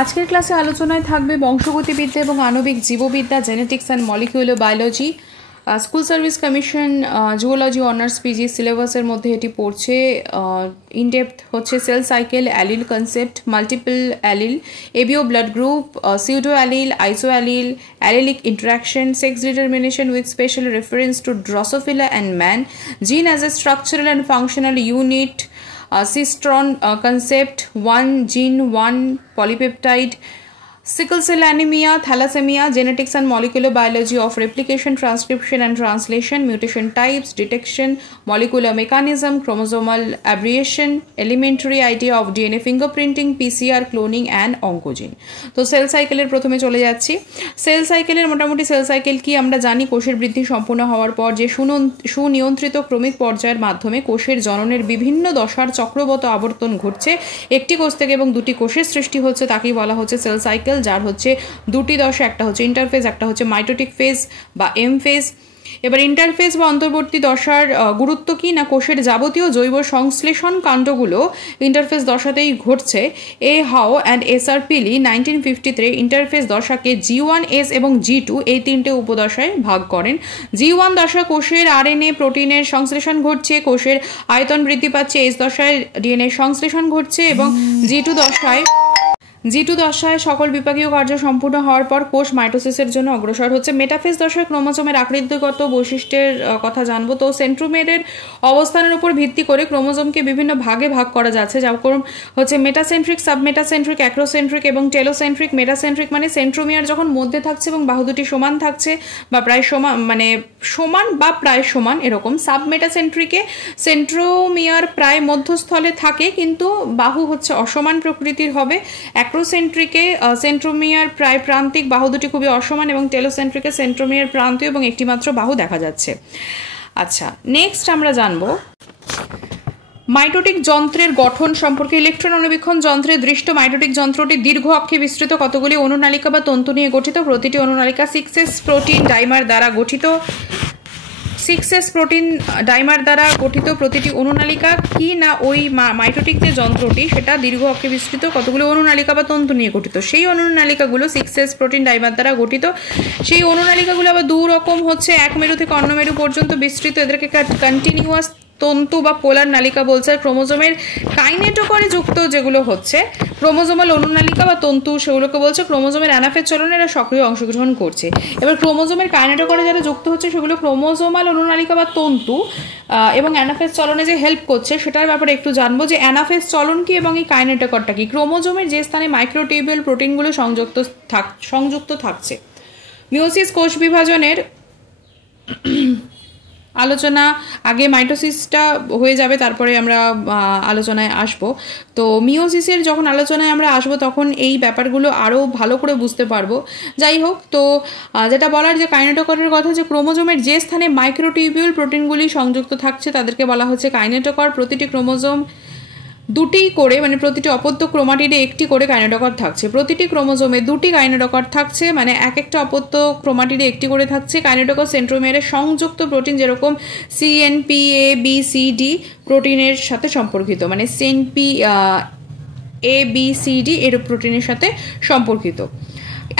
আজকের ক্লাসে আলোচনায় থাকবে বংশগতিবিদ্যা এবং আণবিক জীববিদ্যা, genetics and molecular biology. School service commission zoology honours PG সিলেবাসের মধ্যে এটি পড়ছে। ইনডেপথ হচ্ছে cell cycle, allele concept, multiple allele, ABO blood group, pseudo allele, iso allele, allelic interaction, sex determination with special reference to Drosophila and man, gene as a structural and functional unit, cystron concept, one gene, one polypeptide, sickle cell anemia, thalassemia, genetics and molecular biology of replication, transcription and translation, mutation types, detection, molecular mechanism, chromosomal aberration, elementary idea of DNA fingerprinting, PCR, cloning and oncogene. তো sell সাইকেলের প্রথমে চলে যাচ্ছি। Sell সাইকেলের মোটামুটি cell cycle কি আমরা জানি, কোষের বৃদ্ধি সম্পূর্ণ হওয়ার পর যে সুনিয়ন্ত্রিত ক্রমিক পর্যায়ের মাধ্যমে কোষের জননের বিভিন্ন দশার চক্রবত আবর্তন ঘটছে, একটি কোষ থেকে এবং দুটি কোষের সৃষ্টি হচ্ছে, তাকেই বলা হচ্ছে সেল সাইকেল, যার হচ্ছে দুটি দশা, একটা হচ্ছে ইন্টারফেজ, একটা হচ্ছে মাইটোটিক ফেজ বা এম ফেজ। এবার ইন্টারফেজ বা অন্তর্বর্তী দশার গুরুত্ব কি না, কোষের যাবতীয় জৈব সংশ্লেষণ কাণ্ডগুলো ইন্টারফেজ দশাতেই ঘটছে। এ হাও and S R Pelc 1953 interphase দশাকে G1S এবং G2 এই তিনটে উপদশায় ভাগ করেন। G1 দশা কোষের আরএনএ প্রোটিনের সংশ্লেষণ ঘটছে, কোষের আয়তন বৃদ্ধি পাচ্ছে, এস দশায় ডিএনএ সংশ্লেষণ ঘটছে এবং G2 দশায় সকল বিপাকীয় কার্য সম্পূর্ণ হওয়ার পর কোষ মাইটোসিসের জন্য অগ্রসর হচ্ছে। মেটাফেজ দশায় ক্রোমোজোমের আকৃতিগত বৈশিষ্ট্যের কথা জানবো। তো সেন্ট্রোমিয়ারের অবস্থানের উপর ভিত্তি করে ক্রোমোজোমকে বিভিন্ন ভাগে ভাগ করা যাচ্ছে, যেমন হচ্ছে মেটাসেন্ট্রিক, সাবমেটাসেন্ট্রিক, অ্যাক্রোসেন্ট্রিক এবং টেলোসেন্ট্রিক। মেটাসেন্ট্রিক মানে সেন্ট্রোমিয়ার যখন মধ্যে থাকছে এবং বাহু দুটি সমান থাকছে বা প্রায় সমান, মানে সমান বা প্রায় সমান এরকম। সাবমেটাসেন্ট্রিকে সেন্ট্রোমিয়ার প্রায় মধ্যস্থলে থাকে কিন্তু বাহু হচ্ছে অসমান প্রকৃতির হবে। অ্যাক্রোসেন্ট্রিকে সেন্ট্রোমিয়ার প্রায় প্রান্তিক, বাহু দুটি খুবই অসমান, এবং টেলোসেন্ট্রিকে সেন্ট্রোমিয়ার প্রান্তীয় এবং একটিমাত্র বাহু দেখা যাচ্ছে। আচ্ছা, নেক্সট আমরা জানবো মাইটোটিক যন্ত্রের গঠন সম্পর্কে। ইলেকট্রন অনুবীক্ষণ যন্ত্রের দৃষ্ট মাইটোটিক যন্ত্রটি দীর্ঘ অক্ষে বিস্তৃত কতগুলি অনুনালিকা বা তন্তু নিয়ে গঠিত। প্রতিটি অনুনালিকা 6S প্রোটিন ডাইমার দ্বারা গঠিত। 6S প্রোটিন ডাইমার দ্বারা গঠিত প্রতিটি অনুনালিকা কি না, ওই মাইটোটিক যে যন্ত্রটি সেটা দীর্ঘ অক্ষে বিস্তৃত কতগুলো অনুনালিকা বা তন্তু নিয়ে গঠিত। সেই অনুনালিকাগুলো 6S প্রোটিন ডাইমার দ্বারা গঠিত। সেই অনুনালিকাগুলো আবার দু রকম হচ্ছে, এক মেরু থেকে অন্য মেরু পর্যন্ত বিস্তৃত, এদেরকে কন্টিনিউয়াস তন্তু বা পোলার নালিকা বলছে। ক্রোমোজোমের কাইনেটোকরে যুক্ত যেগুলো হচ্ছে ক্রোমোজোমাল অনুনালিকা বা তন্তু, সেগুলোকে বলছে ক্রোমোজোমের অ্যানাফেজ চলনে এরা সক্রিয় অংশগ্রহণ করছে। এবার ক্রোমোজোমের কাইনেটোকরে যারা যুক্ত হচ্ছে সেগুলো ক্রোমোজোমাল অনুনালিকা বা তন্তু, এবং অ্যানাফেজ চলনে যে হেল্প করছে সেটার ব্যাপারে একটু জানবো যে অ্যানাফেজ চলন কি এবং এই কাইনেটোকরটা কি। ক্রোমোজোমের যে স্থানে মাইক্রোটিউবিউল প্রোটিনগুলো সংযুক্ত থাকছে। মিওসিস কোষ বিভাজনের আলোচনা আগে মাইটোসিসটা হয়ে যাবে, তারপরে আমরা আলোচনায় আসব। তো মিওসিসের যখন আলোচনায় আমরা আসব তখন এই ব্যাপারগুলো আরও ভালো করে বুঝতে পারবো। যাই হোক, তো যেটা বলার যে কাইনেটোকরের কথা, যে ক্রোমোজোমের যে স্থানে মাইক্রোটিউবিউল প্রোটিনগুলি সংযুক্ত থাকছে তাদেরকে বলা হচ্ছে কাইনেটোকর। প্রতিটি ক্রোমোজোম দুটি করে, মানে প্রতিটি অপত্য ক্রোমাটিডে একটি করে কাইনেটোকর থাকছে। প্রতিটি ক্রোমোজোমে দুটি কাইনেটোকর থাকছে, মানে এক একটা অপত্য ক্রোমাটিডে একটি করে থাকছে। কাইনেটোকর সেন্ট্রোমিয়ারের সংযুক্ত প্রোটিন, যেরকম CNP-ABCD প্রোটিনের সাথে সম্পর্কিত, মানে CNP-ABCD এর প্রোটিনের সাথে সম্পর্কিত।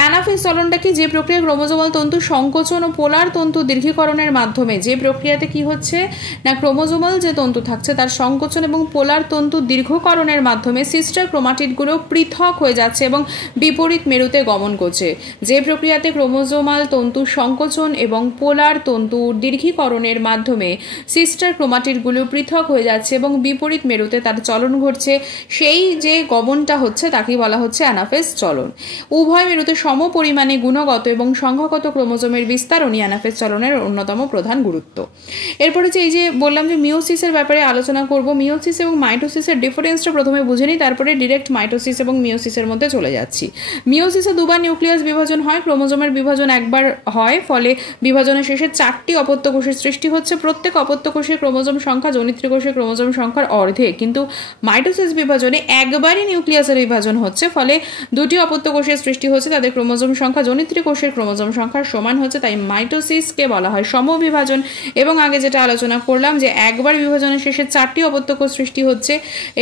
অ্যানাফেজ চলনটা কি, যে প্রক্রিয়া ক্রোমোজোমাল তন্তু সংকোচন ও পোলার তন্তু দীর্ঘীকরণের মাধ্যমে, যে প্রক্রিয়াতে কি হচ্ছে না, ক্রোমোজোমাল যে তন্তু থাকছে তার সংকোচন এবং পোলার তন্তু দীর্ঘকরণের মাধ্যমে সিস্টার ক্রোমাটিডগুলো পৃথক হয়ে যাচ্ছে এবং বিপরীত মেরুতে গমন করছে। যে প্রক্রিয়াতে ক্রোমোজোমাল তন্তু সংকোচন এবং পোলার তন্তু দীর্ঘীকরণের মাধ্যমে সিস্টার ক্রোমাটিডগুলো পৃথক হয়ে যাচ্ছে এবং বিপরীত মেরুতে তার চলন ঘটছে, সেই যে গমনটা হচ্ছে তাকেই বলা হচ্ছে অ্যানাফেজ চলন। উভয় মেরুতে সম পরিমাণে গুণগত এবং সংখ্যাগত ক্রোমোজোমের বিস্তারণই অ্যানাফেজ চলনের অন্যতম প্রধান গুরুত্ব। এরপরে যে এই যে বললাম যে মিওসিসের ব্যাপারে আলোচনা করব। মিওসিস এবং মাইটোসিসের ডিফারেন্সটা প্রথমে বুঝে নিই, তারপরে ডিরেক্ট মাইটোসিস এবং মিওসিসের মধ্যে চলে যাচ্ছি। মিওসিসে দুবার নিউক্লিয়াস বিভাজন হয়, ক্রোমোজোমের বিভাজন একবার হয়, ফলে বিভাজনের শেষে 4টি অপত্য কোষের সৃষ্টি হচ্ছে। প্রত্যেক অপত্য কোষে ক্রোমোজোম সংখ্যা জনিত্রী কোষে ক্রোমোজোম সংখ্যার অর্ধেক, কিন্তু মাইটোসিস বিভাজনে একবারই নিউক্লিয়াসের বিভাজন হচ্ছে, ফলে দুটি অপত্য কোষের সৃষ্টি হচ্ছে, তাদের ক্রোমোজোম সংখ্যা জনিত্রী কোষের ক্রোমোজোম সংখ্যার সমান হচ্ছে, তাই মাইটোসিসকে বলা হয় সমবিভাজন। এবং আগে যেটা আলোচনা করলাম যে একবার বিভাজনের শেষে 4টি অপত্য কোষ সৃষ্টি হচ্ছে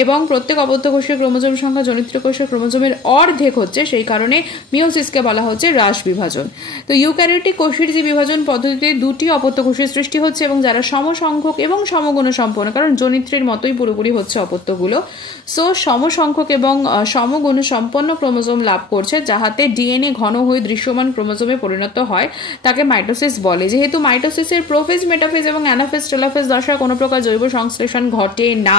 এবং প্রত্যেক অপত্য কোষের ক্রোমোজোম সংখ্যা জনিত্রী কোষের ক্রোমোজোমের অর্ধেক হচ্ছে, সেই কারণে মিওসিসকে বলা হচ্ছে হ্রাস বিভাজন। তো ইউক্যারিওটিক কোষের যে বিভাজন পদ্ধতিতে 2টি অপত্য কোষের সৃষ্টি হচ্ছে এবং যারা সমসংখ্যক এবং সমগুণ সম্পন্ন, কারণ জনিত্রীর মতোই পুরোপুরি হচ্ছে অপত্যগুলো, সো সমসংখ্যক এবং সমগুণ সম্পন্ন ক্রোমোজোম লাভ করছে, যাহাতে ডিএনএ ঘন হয়ে দৃশ্যমান ক্রোমোজোমে পরিণত হয়, তাকে মাইটোসিস বলে। যেহেতু মাইটোসিসের প্রোফেজ, মেটাফেজ এবং অ্যানাফেজ, টেলোফেজ দশায় কোনো প্রকার জৈব সংশ্লেষণ ঘটে না।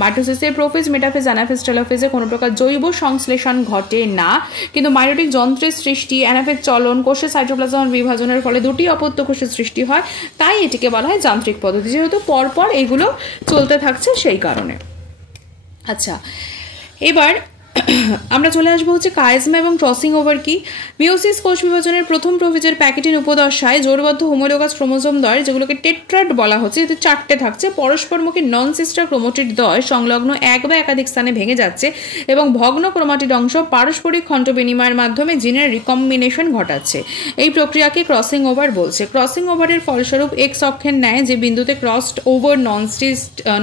মাইটোসিসের প্রোফেজ, মেটাফেজ, অ্যানাফেজ, টেলোফেজে কোনো প্রকার জৈব সংশ্লেষণ ঘটে না, কিন্তু মাইটোটিক যন্ত্রের সৃষ্টি, অ্যানাফেজ চলন, কোষের সাইটোপ্লাজম বিভাজনের ফলে 2টি অপত্য কোষের সৃষ্টি হয়, তাই এটিকে বলা হয় যান্ত্রিক পদ্ধতি, যেহেতু পরপর এগুলো চলতে থাকছে সেই কারণে। আচ্ছা, এবার আমরা চলে আসবো হচ্ছে কায়েজমা এবং ক্রসিং ওভার কি। মিওসিস কোষ বিভাজনের প্রথম প্রোফেজের প্যাকেটিন উপদশায় জোড়বদ্ধ হোমোলোগাস ক্রোমোজোম দ্বয়, যেগুলোকে টেট্রাড বলা হচ্ছে, যেহেতু 4টে থাকছে, পরস্পরমুখী নন সিস্টার ক্রোমাটিড দ্বয় সংলগ্ন এক বা একাধিক স্থানে ভেঙে যাচ্ছে এবং ভগ্ন ক্রোমাটিড অংশ পারস্পরিক খণ্ড বিনিময়ের মাধ্যমে জিনের রিকম্বিনেশন ঘটাচ্ছে। এই প্রক্রিয়াকে ক্রসিং ওভার বলছে। ক্রসিং ওভারের ফলস্বরূপ এক্স অক্ষের ন্যায় যে বিন্দুতে crossed over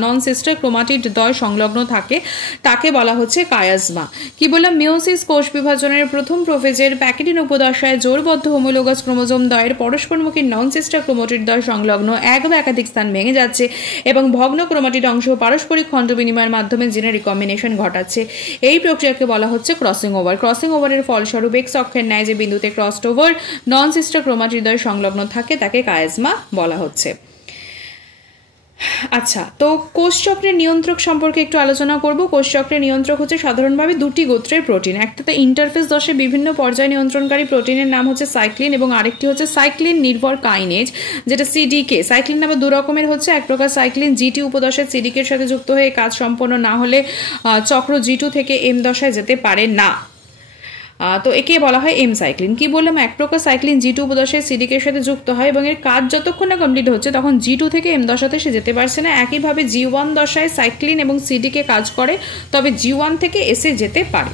non sister chromatid দ্বয় সংলগ্ন থাকে তাকে বলা হচ্ছে কায়াজমা। কি বললাম, মিওসিস কোষ বিভাজনের প্রথম প্রোফেজের প্যাকেটিন উপদশায় জোড়বদ্ধ হোমোলোগাস ক্রোমোজোম দ্বয়ের পরস্পরমুখী নন সিস্টার ক্রোমাটিড দ্বয় সংলগ্ন এক বা একাধিক স্থান ভেঙে যাচ্ছে এবং ভগ্ন ক্রোমাটিড অংশ পারস্পরিক খণ্ড বিনিময়ের মাধ্যমে জিনের রিকম্বিনেশন ঘটাচ্ছে। এই প্রক্রিয়াকে বলা হচ্ছে ক্রসিং ওভার। ক্রসিং ওভারের ফলস্বরূপ এক্স অক্ষের ন্যায় যে বিন্দুতে crossed over non sister chromatid দ্বয় সংলগ্ন থাকে তাকে কায়েজমা বলা হচ্ছে। আচ্ছা, তো কোষচক্রের নিয়ন্ত্রক সম্পর্কে একটু আলোচনা করব। কোষচক্রের নিয়ন্ত্রক হচ্ছে সাধারণভাবে 2টি গোত্রের প্রোটিন। একটাতে ইন্টারফেস দশে বিভিন্ন পর্যায় নিয়ন্ত্রণকারী প্রোটিনের নাম হচ্ছে সাইক্লিন এবং আরেকটি হচ্ছে সাইক্লিন নির্ভর কাইনেজ, যেটা সিডিকে। সাইক্লিন আবার 2 রকমের হচ্ছে। এক প্রকার সাইক্লিন জিটি উপদশায় সিডিকের সাথে যুক্ত হয়ে কাজ সম্পন্ন না হলে চক্র জি2 থেকে এম দশায় যেতে পারে না, তো একে বলা হয় এম সাইক্লিন। কি বললাম, এক প্রকার সাইক্লিন জি2 উপদশায় সিডিকের সাথে যুক্ত হয় এবং এর কাজ যতক্ষণ না কমপ্লিট হচ্ছে তখন জি2 থেকে এম দশাতে সে যেতে পারছে না। একইভাবে জি1 দশায় সাইক্লিন এবং সিডিকে কাজ করে, তবে জি1 থেকে এসে যেতে পারে।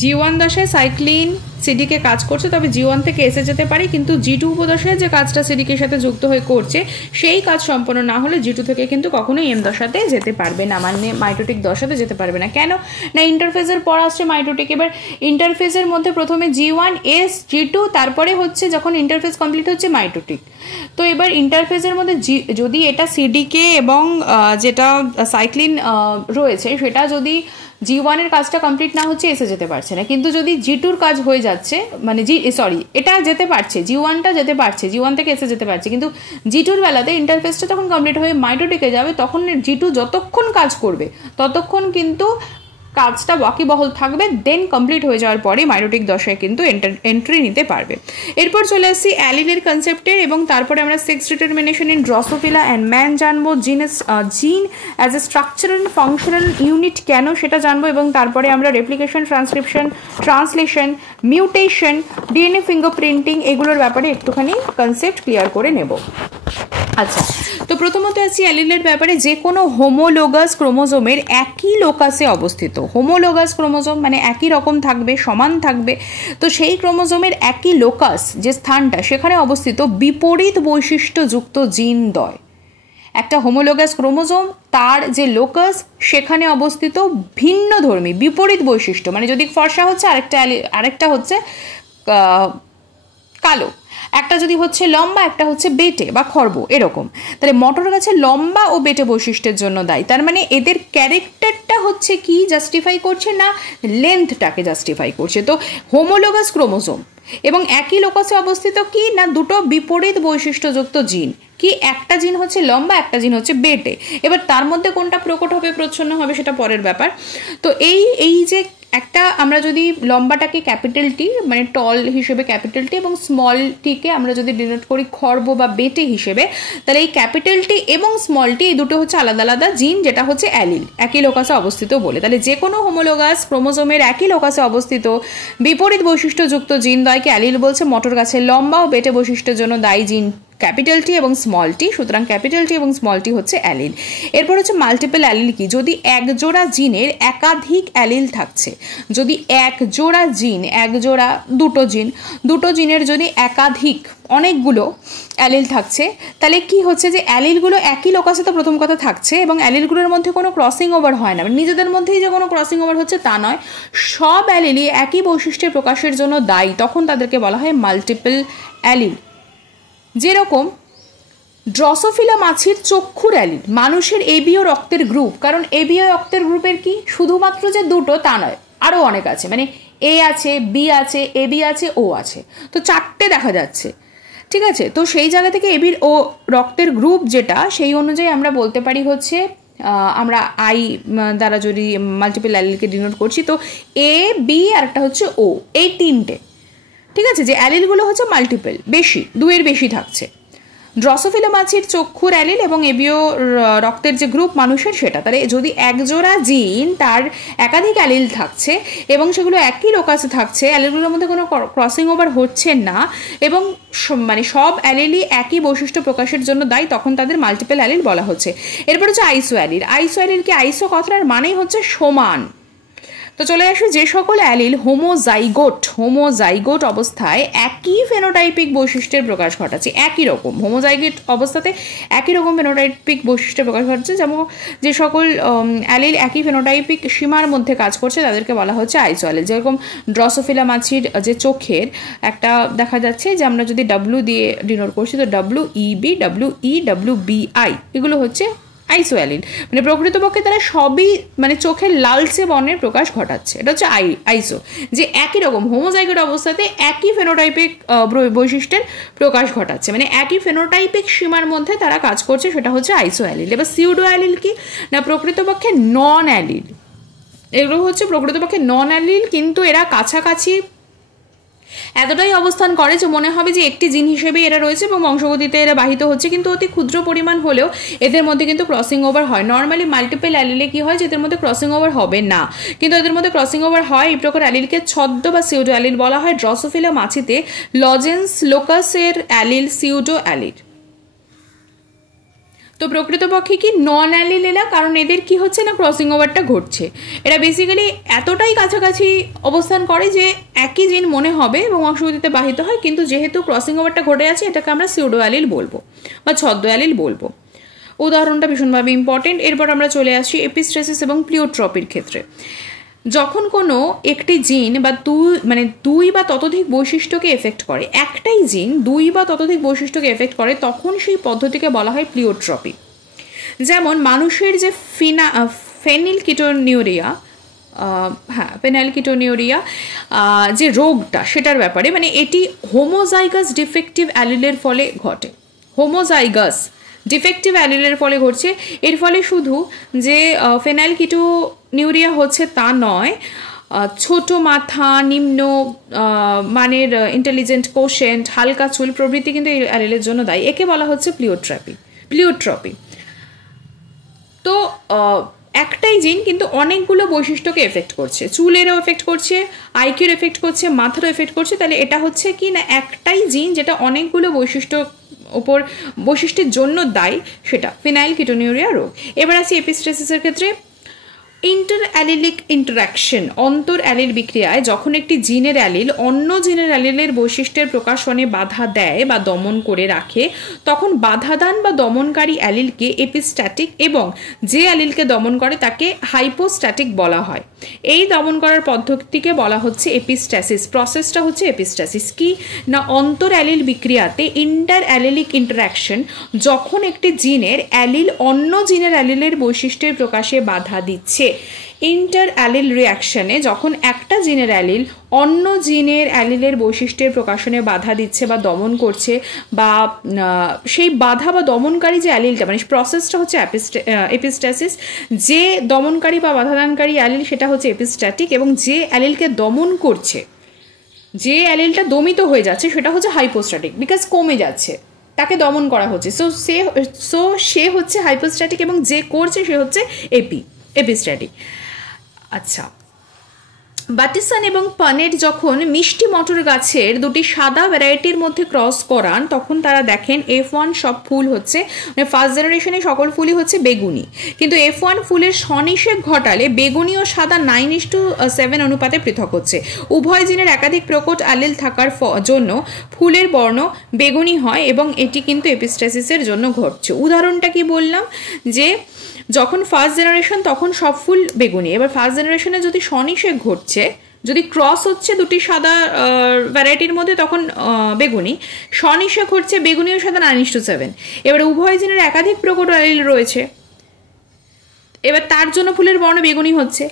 জি1 দশায় সাইক্লিন সিডিকে কাজ করছে, তবে জি1 থেকে এসে যেতে পারে, কিন্তু জি2 উপদশায় যে কাজটা সিডিকের সাথে যুক্ত হয়ে করছে সেই কাজ সম্পন্ন না হলে জি2 থেকে কিন্তু কখনোই এম দশাতে যেতে পারবে না, মানে মাইটোটিক দশাতে যেতে পারবে না। কেন না, ইন্টারফেজের পর আসছে মাইটোটিক। এবার ইন্টারফেজের মধ্যে প্রথমে জি1 এস জি2, তারপরে হচ্ছে যখন ইন্টারফেজ কমপ্লিট হচ্ছে মাইটোটিক। তো এবার ইন্টারফেজের মধ্যে যদি এটা সিডিকে এবং যেটা সাইক্লিন রয়েছে সেটা যদি জি1 এর কাজটা কমপ্লিট না হচ্ছে এসে যেতে পারছে না, কিন্তু যদি জি2 কাজ হয়ে যাচ্ছে, মানে এটা যেতে পারছে, জি1টা যেতে পারছে, জি1 থেকে এসে যেতে পারছে, কিন্তু জি2 বেলাতে ইন্টারফেসটা যখন কমপ্লিট হয়ে মাইটোটিকে যাবে তখন জি2 যতক্ষণ কাজ করবে ততক্ষণ কিন্তু কাজটা বাকিবহল থাকবে, দেন কমপ্লিট হয়ে যাওয়ার পরে মাইটোটিক দশায় কিন্তু এন্ট্রি নিতে পারবে। এরপর চলে আসছি অ্যালিলের কনসেপ্টের এবং তারপরে আমরা sex determination in Drosophila and man জানবো, জিন as a structural functional unit কেন সেটা জানবো, এবং তারপরে আমরা replication, transcription, translation, mutation, DNA fingerprinting এগুলোর ব্যাপারে একটুখানি কনসেপ্ট ক্লিয়ার করে নেব। আচ্ছা, তো প্রথমত আছি অ্যালিলের ব্যাপারে। যে কোনো হোমোলোগাস ক্রোমোজোমের একই লোকাসে অবস্থিত, হোমোলোগাস ক্রোমোজোম মানে একই রকম থাকবে, সমান থাকবে, তো সেই ক্রোমোজোমের একই লোকাস যে স্থানটা সেখানে অবস্থিত বিপরীত বৈশিষ্ট্যযুক্ত জিন দ্বয়। একটা হোমোলোগাস ক্রোমোজোম তার যে লোকাস সেখানে অবস্থিত ভিন্ন ধর্মী বিপরীত বৈশিষ্ট্য, মানে যদি ফর্সা হচ্ছে আরেকটা হচ্ছে কালো, একটা যদি হচ্ছে লম্বা একটা হচ্ছে বেটে বা খর্ব, এরকম। তাহলে মটর গাছে লম্বা ও বেটে বৈশিষ্ট্যের জন্য দায়ী, তার মানে এদের ক্যারেক্টারটা হচ্ছে কি জাস্টিফাই করছে না লেন্থটাকে জাস্টিফাই করছে। তো হোমোলোগাস ক্রোমোজোম এবং একই লোকাসে অবস্থিত কি না দুটো বিপরীত বৈশিষ্ট্যযুক্ত জিন, কি একটা জিন হচ্ছে লম্বা একটা জিন হচ্ছে বেটে। এবার তার মধ্যে কোনটা প্রকট হবে প্রচ্ছন্ন হবে সেটা পরের ব্যাপার। তো এই যে একটা আমরা যদি লম্বাটাকে ক্যাপিটাল টি মানে টল হিসেবে ক্যাপিটাল টি এবং স্মল টিকে আমরা যদি ডিনোট করি খর্ব বা বেটে হিসেবে, তাহলে এই ক্যাপিটাল টি এবং স্মল টি এই দুটো হচ্ছে আলাদা আলাদা জিন, যেটা হচ্ছে অ্যালিল, একই লোকাসে অবস্থিত বলে। তাহলে যে কোনো হোমোলোগাস ক্রোমোজোমের একই লোকাসে অবস্থিত বিপরীত বৈশিষ্ট্যযুক্ত জিন দ্বয়কে অ্যালিল বলছে। মটর গাছের লম্বা ও বেটে বৈশিষ্ট্যের জন্য দায়ী জিন ক্যাপিটাল টি এবং স্মল টি, সুতরাং ক্যাপিটাল টি এবং স্মল টি হচ্ছে অ্যালিল। এরপর হচ্ছে মাল্টিপল অ্যালিল কি, যদি একজোড়া জিনের একাধিক অ্যালিল থাকছে, যদি একজোড়া জিন, একজোড়া দুটো জিনের যদি একাধিক অনেকগুলো অ্যালিল থাকছে, তাহলে কি হচ্ছে যে অ্যালিলগুলো একই লোকাসে তো প্রথম কথা থাকছে এবং অ্যালিলগুলোর মধ্যে কোনো ক্রসিং ওভার হয় না, নিজেদের মধ্যেই যে কোনো ক্রসিং ওভার হচ্ছে তা নয়, সব অ্যালিলই একই বৈশিষ্ট্যের প্রকাশের জন্য দায়ী, তখন তাদেরকে বলা হয় মাল্টিপল অ্যালিল। যেরকম ড্রসোফিলা মাছির চক্ষুর অ্যালিল, মানুষের এবিও রক্তের গ্রুপ, কারণ এবিও রক্তের গ্রুপের কি শুধুমাত্র যে দুটো তা নয়, আরও অনেক আছে, মানে এ আছে, বি আছে, এবি আছে, ও আছে, তো 4টে দেখা যাচ্ছে, ঠিক আছে। তো সেই জায়গা থেকে এবির ও রক্তের গ্রুপ যেটা, সেই অনুযায়ী আমরা বলতে পারি হচ্ছে আমরা আই দ্বারা যদি মাল্টিপল অ্যালিলকে ডিনোট করছি, তো এ বি আর একটা হচ্ছে ও, এই 3টে, ঠিক আছে, যে অ্যালিলগুলো হচ্ছে মাল্টিপল, বেশি, 2-এর বেশি থাকছে। ড্রসোফিলা মাছির চক্ষুর অ্যালিল এবং এবিও রক্তের যে গ্রুপ মানুষের সেটা, তাহলে যদি একজোড়া জিন তার একাধিক অ্যালিল থাকছে এবং সেগুলো একই লোকাসে থাকছে, অ্যালিলগুলোর মধ্যে কোনো ক্রসিং ওভার হচ্ছে না এবং মানে সব অ্যালিলই একই বৈশিষ্ট্য প্রকাশের জন্য দায়ী, তখন তাদের মাল্টিপল অ্যালিল বলা হচ্ছে। এরপর হচ্ছে আইসো অ্যালিল। আইসো অ্যালিল কি, আইসো কথাটার মানেই হচ্ছে সমান। তো চলে আসি যে সকল অ্যালিল হোমোজাইগোট অবস্থায় একই ফেনোটাইপিক বৈশিষ্ট্যের প্রকাশ ঘটাচ্ছে, একই রকম হোমোজাইগোট অবস্থাতে একই রকম ফেনোটাইপিক বৈশিষ্ট্যের প্রকাশ ঘটাচ্ছে, যেমন যে সকল অ্যালিল একই ফেনোটাইপিক সীমার মধ্যে কাজ করছে তাদেরকে বলা হচ্ছে আইসো অ্যালিল। যেরকম ড্রসোফিলা মাছির যে চোখের একটা দেখা যাচ্ছে যে আমরা যদি ডাব্লিউ দিয়ে ডিনোট করছি, তো WEB, WEWBI এগুলো হচ্ছে আইসো অ্যালিল, মানে প্রকৃতপক্ষে তারা সবই মানে চোখের লালচে বর্ণের প্রকাশ ঘটাচ্ছে, এটা হচ্ছে আইসো, যে একই রকম হোমোজাইগোট অবস্থাতে একই ফেনোটাইপিক বৈশিষ্ট্যের প্রকাশ ঘটাচ্ছে, মানে একই ফেনোটাইপিক সীমার মধ্যে তারা কাজ করছে, সেটা হচ্ছে আইসো অ্যালিল। এবার সিউডো অ্যালিল কি না, প্রকৃতপক্ষে নন অ্যালিল, এগুলো হচ্ছে প্রকৃতপক্ষে নন অ্যালিল, কিন্তু এরা কাছাকাছি এতটাই অবস্থান করে যে মনে হবে যে একটি জিন হিসেবেই এরা রয়েছে এবং বংশগতিতে এরা বাহিত হচ্ছে, কিন্তু অতি ক্ষুদ্র পরিমাণ হলেও এদের মধ্যে কিন্তু ক্রসিং ওভার হয়। নর্মালি মাল্টিপল অ্যালিলে কি হয় যে এদের মধ্যে ক্রসিং ওভার হবে না, কিন্তু এদের মধ্যে ক্রসিং ওভার হয়। এই প্রকার অ্যালিলকে ছদ্ম বা সিউডো অ্যালিল বলা হয়। ড্রসোফিলা মাছিতে লজেন্স লোকাসের অ্যালিল সিউডো অ্যালিল। তো প্রকৃতপক্ষে কি নন অ্যালিল এরা, কারণ এদের কি হচ্ছে না ক্রসিং ওভারটা ঘটছে, এরা বেসিক্যালি এতটাই কাছাকাছি অবস্থান করে যে একই জিন মনে হবে এবং বংশগতিতে বাহিত হয়, কিন্তু যেহেতু ক্রসিং ওভারটা ঘটে আছে এটাকে আমরা সিউডো অ্যালিল বলবো বা ছদ্ম অ্যালিল বলবো। উদাহরণটা ভীষণভাবে ইম্পর্টেন্ট। এরপর আমরা চলে আসছি এপিস্ট্রেসিস এবং প্লিওট্রপির ক্ষেত্রে। যখন কোনো একটি জিন বা দুই বা ততোধিক বৈশিষ্ট্যকে এফেক্ট করে, একটাই জিন 2 বা ততোধিক বৈশিষ্ট্যকে এফেক্ট করে, তখন সেই পদ্ধতিকে বলা হয় প্লিওট্রপি। যেমন মানুষের যে ফেনিলকিটোনিউরিয়া যে রোগটা, সেটার ব্যাপারে, মানে এটি হোমোজাইগাস ডিফেক্টিভ অ্যালিলের ফলে ঘটে, হোমোজাইগাস ডিফেক্টিভ অ্যালিলের ফলে ঘটছে। এর ফলে শুধু যে ফেনাইলকিটোনিউরিয়া হচ্ছে তা নয়, ছোট মাথা, নিম্ন মানের ইন্টেলিজেন্ট কোশেন্ট, হালকা চুল প্রভৃতি কিন্তু এই অ্যালিলের জন্য দায়ী। একে বলা হচ্ছে প্লিওট্রপি। তো একটাই জিন কিন্তু অনেকগুলো বৈশিষ্ট্যকে এফেক্ট করছে, চুলেরও এফেক্ট করছে, আইকিউর এফেক্ট করছে, মাথারও এফেক্ট করছে, তাহলে এটা হচ্ছে কি না একটাই জিন যেটা অনেকগুলো বৈশিষ্ট্যের জন্য দায়ী, সেটা ফেনাইলকিটোনিউরিয়া রোগ। এবার আসি এপিস্ট্রেসিসের ক্ষেত্রে। ইন্টার অ্যালিলিক ইন্টারাকশন, অন্তর অ্যালিল বিক্রিয়ায় যখন একটি জিনের অ্যালিল অন্য জিনের অ্যালিলের বৈশিষ্ট্যের প্রকাশনে বাধা দেয় বা দমন করে রাখে, তখন বাধাদান বা দমনকারী অ্যালিলকে এপিস্ট্যাটিক এবং যে অ্যালিলকে দমন করে তাকে হাইপোস্ট্যাটিক বলা হয়। এই দমন করার পদ্ধতিকে বলা হচ্ছে এপিস্ট্যাসিস। প্রসেসটা হচ্ছে এপিস্ট্যাসিস। কি না, অন্তর অ্যালিল বিক্রিয়াতে ইন্টার অ্যালিলিক ইন্টারাকশন, যখন একটি জিনের অ্যালিল অন্য জিনের অ্যালিলের বৈশিষ্ট্যের প্রকাশে বাধা দিচ্ছে। ইন্টার অ্যালিল রিয়াকশনে যখন একটা জিনের অ্যালিল অন্য জিনের অ্যালিলের বৈশিষ্ট্যের প্রকাশনে বাধা দিচ্ছে বা দমন করছে, বা সেই বাধা বা দমনকারী যে অ্যালিলটা, মানে প্রসেসটা হচ্ছে এপিস্ট্যাসিস। যে দমনকারী বা বাধাদানকারী অ্যালিল সেটা হচ্ছে এপিস্ট্যাটিক, এবং যে অ্যালিলকে দমন করছে, যে অ্যালিলটা দমিত হয়ে যাচ্ছে সেটা হচ্ছে হাইপোস্ট্যাটিক, বিকজ কমে যাচ্ছে, তাকে দমন করা হচ্ছে, সে হচ্ছে হাইপোস্ট্যাটিক, এবং যে করছে সে হচ্ছে এপিস্ট্যাটিক। আচ্ছা, বাটিসন এবং পানেট যখন মিষ্টি মটর গাছের দুটি সাদা ভ্যারাইটির মধ্যে ক্রস করান তখন তারা দেখেন F1 সব ফুল হচ্ছে, মানে ফার্স্ট জেনারেশনে সকল ফুলই হচ্ছে বেগুনি, কিন্তু F1 ফুলের স্বনিষেক ঘটালে বেগুনি ও সাদা 9:7 অনুপাতে পৃথক হচ্ছে। উভয় জিনের একাধিক প্রকট অ্যালিল থাকার জন্য ফুলের বর্ণ বেগুনি হয় এবং এটি কিন্তু এপিস্টাসিসের জন্য ঘটছে। উদাহরণটা কি বললাম, যে যখন ফার্স্ট জেনারেশন তখন সব ফুল বেগুনি, এবার ফার্স্ট জেনারেশনে যদি স্বনিষেক ঘটছে, যদি ক্রস হচ্ছে দুটি সাদা ভ্যারাইটির মধ্যে তখন বেগুনি, স্বনিষেক হচ্ছে বেগুনি ও সাদা 9:7। এবার উভয় জিনের একাধিক প্রকট অ্যালিল রয়েছে, এবার তার জন্য ফুলের বর্ণ বেগুনি হচ্ছে।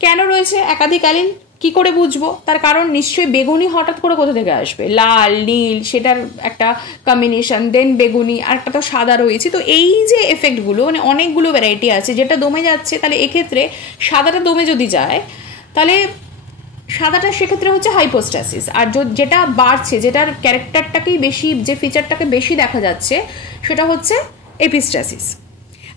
কেন রয়েছে একাধিক অ্যালিল, কি করে বুঝবো? তার কারণ নিশ্চয়ই বেগুনি হঠাৎ করে কোথা থেকে আসবে, লাল নীল সেটার একটা কম্বিনেশন, দেন বেগুনি, আর একটা তো সাদা রয়েছে। তো এই যে এফেক্টগুলো, মানে অনেকগুলো ভ্যারাইটি আছে, যেটা দমে যাচ্ছে, তাহলে এক্ষেত্রে সাদাটা দমে যদি যায় তাহলে সাদাটা সেক্ষেত্রে হচ্ছে হাইপোস্টাসিস, আর যেটা বাড়ছে, যেটার ক্যারেক্টারটাকেই বেশি, যে ফিচারটাকে বেশি দেখা যাচ্ছে, সেটা হচ্ছে এপিস্টাসিস।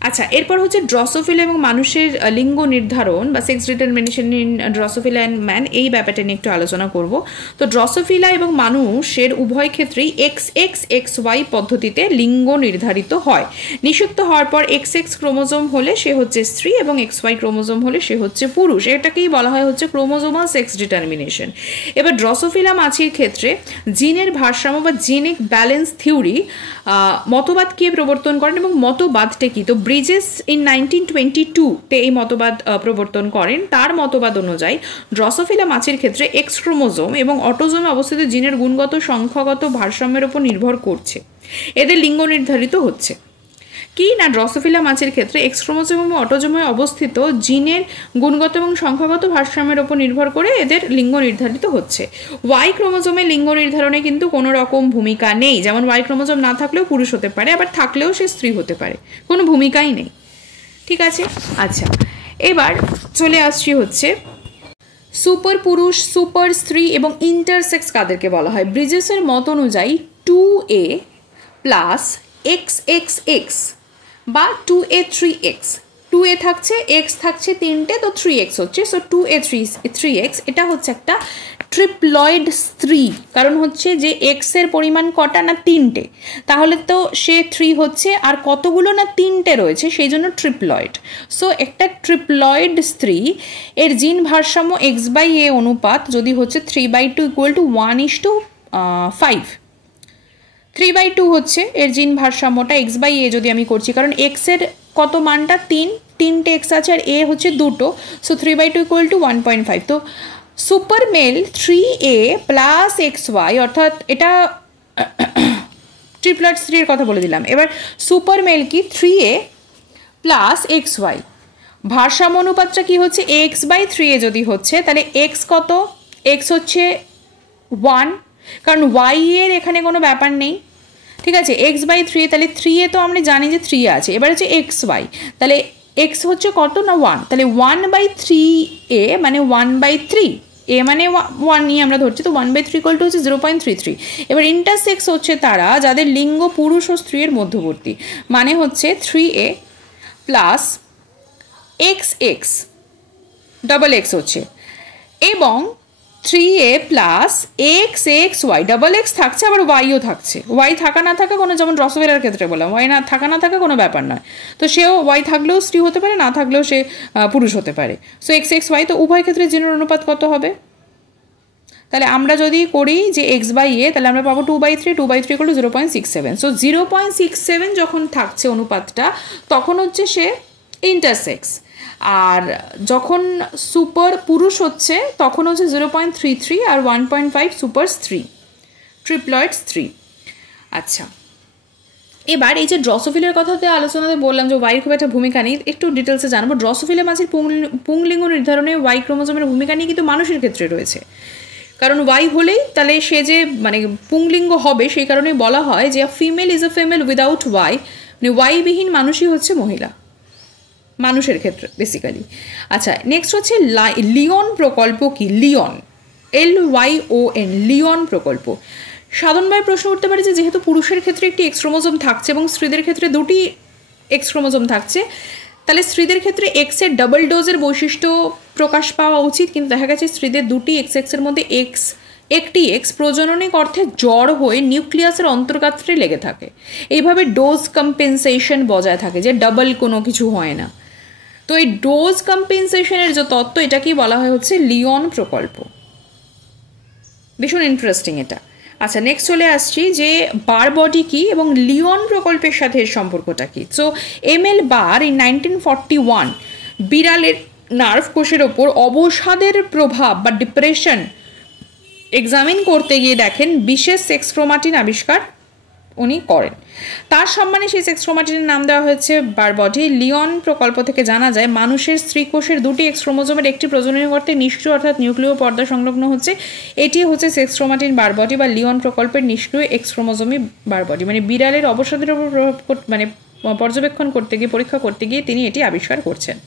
আচ্ছা, এরপর হচ্ছে ড্রসোফিলা এবং মানুষের লিঙ্গ নির্ধারণ বা sex determination in Drosophila and man, এই ব্যাপারটা নিয়ে একটু আলোচনা করব। তো ড্রসোফিলা এবং মানুষের উভয় ক্ষেত্রেই XXXY পদ্ধতিতে লিঙ্গ নির্ধারিত হয়। নিষিক্ত হওয়ার পর XX ক্রোমোজোম হলে সে হচ্ছে স্ত্রী এবং XY ক্রোমোজোম হলে সে হচ্ছে পুরুষ, এটাকেই বলা হয় হচ্ছে ক্রোমোজোমাল সেক্স ডিটারমিনেশন। এবার ড্রসোফিলা মাছির ক্ষেত্রে জিনের ভারসাম্য বা জিনিক ব্যালেন্স থিওরি মতবাদ কে প্রবর্তন করেন এবং মতবাদটা কি? তো ব্রিজেস ইন 1922-তে এই মতবাদ প্রবর্তন করেন। তার মতবাদ অনুযায়ী ড্রসোফিলা মাছির ক্ষেত্রে এক্স ক্রোমোজোম এবং অটোজোমে অবস্থিত জিনের গুণগত সংখ্যাগত ভারসাম্যের উপর নির্ভর করছে, এদের লিঙ্গ নির্ধারিত হচ্ছে। কি না, ড্রসোফিলা মাছের ক্ষেত্রে এক্স ক্রোমোজোম এবং অটোজোমে অবস্থিত জিনের গুণগত এবং সংখ্যাগত ভারসাম্যের উপর নির্ভর করে এদের লিঙ্গ নির্ধারিত হচ্ছে। ওয়াই ক্রোমোজোমের লিঙ্গ নির্ধারণে কিন্তু কোনো রকম ভূমিকা নেই, যেমন ওয়াই ক্রোমোজোম না থাকলেও পুরুষ হতে পারে, আবার থাকলেও সে স্ত্রী হতে পারে, কোনো ভূমিকাই নেই। ঠিক আছে, আচ্ছা এবার চলে আসছি হচ্ছে সুপার পুরুষ, সুপার স্ত্রী এবং ইন্টারসেক্স কাদেরকে বলা হয়? ব্রিজেসের মত অনুযায়ী 2A প্লাস XXX বা 2A 3X, 2A থাকছে, X থাকছে তিনটে, তো 3X হচ্ছে, সো 2A 3X, এটা হচ্ছে একটা ট্রিপ্লয়েড স্ত্রী। কারণ হচ্ছে যে X এর পরিমাণ কটা না তিনটে, তাহলে তো সে 3 হচ্ছে, আর কতগুলো না তিনটে রয়েছে, সেই জন্য ট্রিপ্লয়েড। সো একটা ট্রিপ্লয়েড স্ত্রী এর জিন ভারসাম্য X/A অনুপাত যদি হচ্ছে 3/2 = 1:5, 3/2 হচ্ছে এর জিন ভারসাম্যটা X/A যদি আমি করছি, কারণ X এর কত মানটা 3টে X আছে আর A হচ্ছে 2টো, সো 3/2 = 1.5। তো super mail 3A plus XY, অর্থাৎ এটা ট্রিপলেট স্ত্রীর কথা বলে দিলাম। এবার সুপার মেল কি 3A প্লাস XY, ভারসাম্য অনুপাতটা কি হচ্ছে X/3A যদি হচ্ছে, তাহলে X কত? X হচ্ছে 1, কারণ Y এর এখানে কোনো ব্যাপার নেই। ঠিক আছে, X/3, তাহলে 3A তো আমরা জানি যে 3 আছে, এবার হচ্ছে XY, তাহলে X হচ্ছে কত না 1, তাহলে 1/3A মানে 1/3, A মানে 1 নিয়ে আমরা ধরছি, তো 1/3 = হচ্ছে 0.33। এবার ইন্টারসেক্স হচ্ছে তারা যাদের লিঙ্গ পুরুষ ও স্ত্রীর মধ্যবর্তী, মানে হচ্ছে 3A plus XX double X হচ্ছে, এবং 3A plus XXY, double X থাকছে, আবার Yও থাকছে। Y থাকা না থাকা কোনো, যেমন ড্রসোফিলার ক্ষেত্রে বললাম Y না থাকা কোনো ব্যাপার নয়, তো সেও Y থাকলেও স্ত্রী হতে পারে, না থাকলেও সে পুরুষ হতে পারে। সো XXY, তো উভয় ক্ষেত্রে জিনের অনুপাত কত হবে? তাহলে আমরা যদি করি যে X/A, তাহলে আমরা পাবো 2/3, 2/3 = 0.67। সো 0.67 যখন থাকছে অনুপাতটা, তখন হচ্ছে সে ইন্টারসেক্স, আর যখন সুপার পুরুষ হচ্ছে তখন হচ্ছে 0.33 আর 1.5 সুপার স্ত্রী, ট্রিপ্লয়েড স্ত্রী। আচ্ছা, এবার এই যে ড্রসোফিলার কথাতে আলোচনাতে বললাম যে ওয়াই খুব একটা ভূমিকা নেই, একটু ডিটেলসে জানবো। ড্রসোফিলা মাছের পুংলিঙ্গ নির্ধারণে ওয়াই ক্রোমোজোমের ভূমিকা নেই, কিন্তু মানুষের ক্ষেত্রে রয়েছে। কারণ ওয়াই হলেই তাহলে সে যে মানে পুংলিঙ্গ হবে, সেই কারণে বলা হয় যে female is a female without Y, মানে ওয়াইবিহীন মানুষই হচ্ছে মহিলা মানুষের ক্ষেত্রে বেসিক্যালি। আচ্ছা, নেক্সট হচ্ছে লিওন প্রকল্প কি? লিওন, LYON, লিওন প্রকল্প। সাধারণভাবে প্রশ্ন উঠতে পারে যে যেহেতু পুরুষের ক্ষেত্রে একটি এক্স ক্রোমোজোম থাকছে এবং স্ত্রীদের ক্ষেত্রে দুটি এক্স ক্রোমোজোম থাকছে, তাহলে স্ত্রীদের ক্ষেত্রে এক্সের ডাবল ডোজের বৈশিষ্ট্য প্রকাশ পাওয়া উচিত, কিন্তু দেখা গেছে স্ত্রীদের দুটি এক্সের মধ্যে একটি এক্স প্রজননিক অর্থে জড় হয়ে নিউক্লিয়াসের অন্তর্গাত্রে লেগে থাকে। এইভাবে ডোজ কম্পেনসেশন বজায় থাকে, যে ডাবল কোনো কিছু হয় না। তো এই ডোজ কম্পেনসেশনের যে তত্ত্ব, এটাকেই বলা হয় হচ্ছে লিওন প্রকল্প। ভীষণ ইন্টারেস্টিং এটা। আচ্ছা, নেক্সট চলে আসছি যে বার বডি কি এবং লিওন প্রকল্পের সাথে এর সম্পর্কটা কি। সো এমএল বার এই 1941 বিড়ালের নার্ভ কোষের ওপর অবসাদের প্রভাব বা ডিপ্রেশন এক্সামিন করতে গিয়ে দেখেন বিশেষ সেক্স ক্রোমাটিন আবিষ্কার উনি করেন। তার সম্মানে সেই সেক্স ক্রোমাটিনের নাম দেওয়া হয়েছে বার বডি। লিওন প্রকল্প থেকে জানা যায় মানুষের স্ত্রী কোষের দুটি এক্স ক্রোমোজোমের একটি প্রজনন করতে নিষ্ক্রিয় অর্থাৎ নিউক্লিয় পর্দা সংলগ্ন হচ্ছে। এটি হচ্ছে সেক্স ক্রোমাটিন বার বডি বা লিওন প্রকল্পের নিষ্ক্রিয় এক্স ক্রোমোজোমি বার বডি। মানে বিড়ালের অবসাদের উপর মানে পর্যবেক্ষণ করতে গিয়ে, পরীক্ষা করতে গিয়ে তিনি এটি আবিষ্কার করছেন।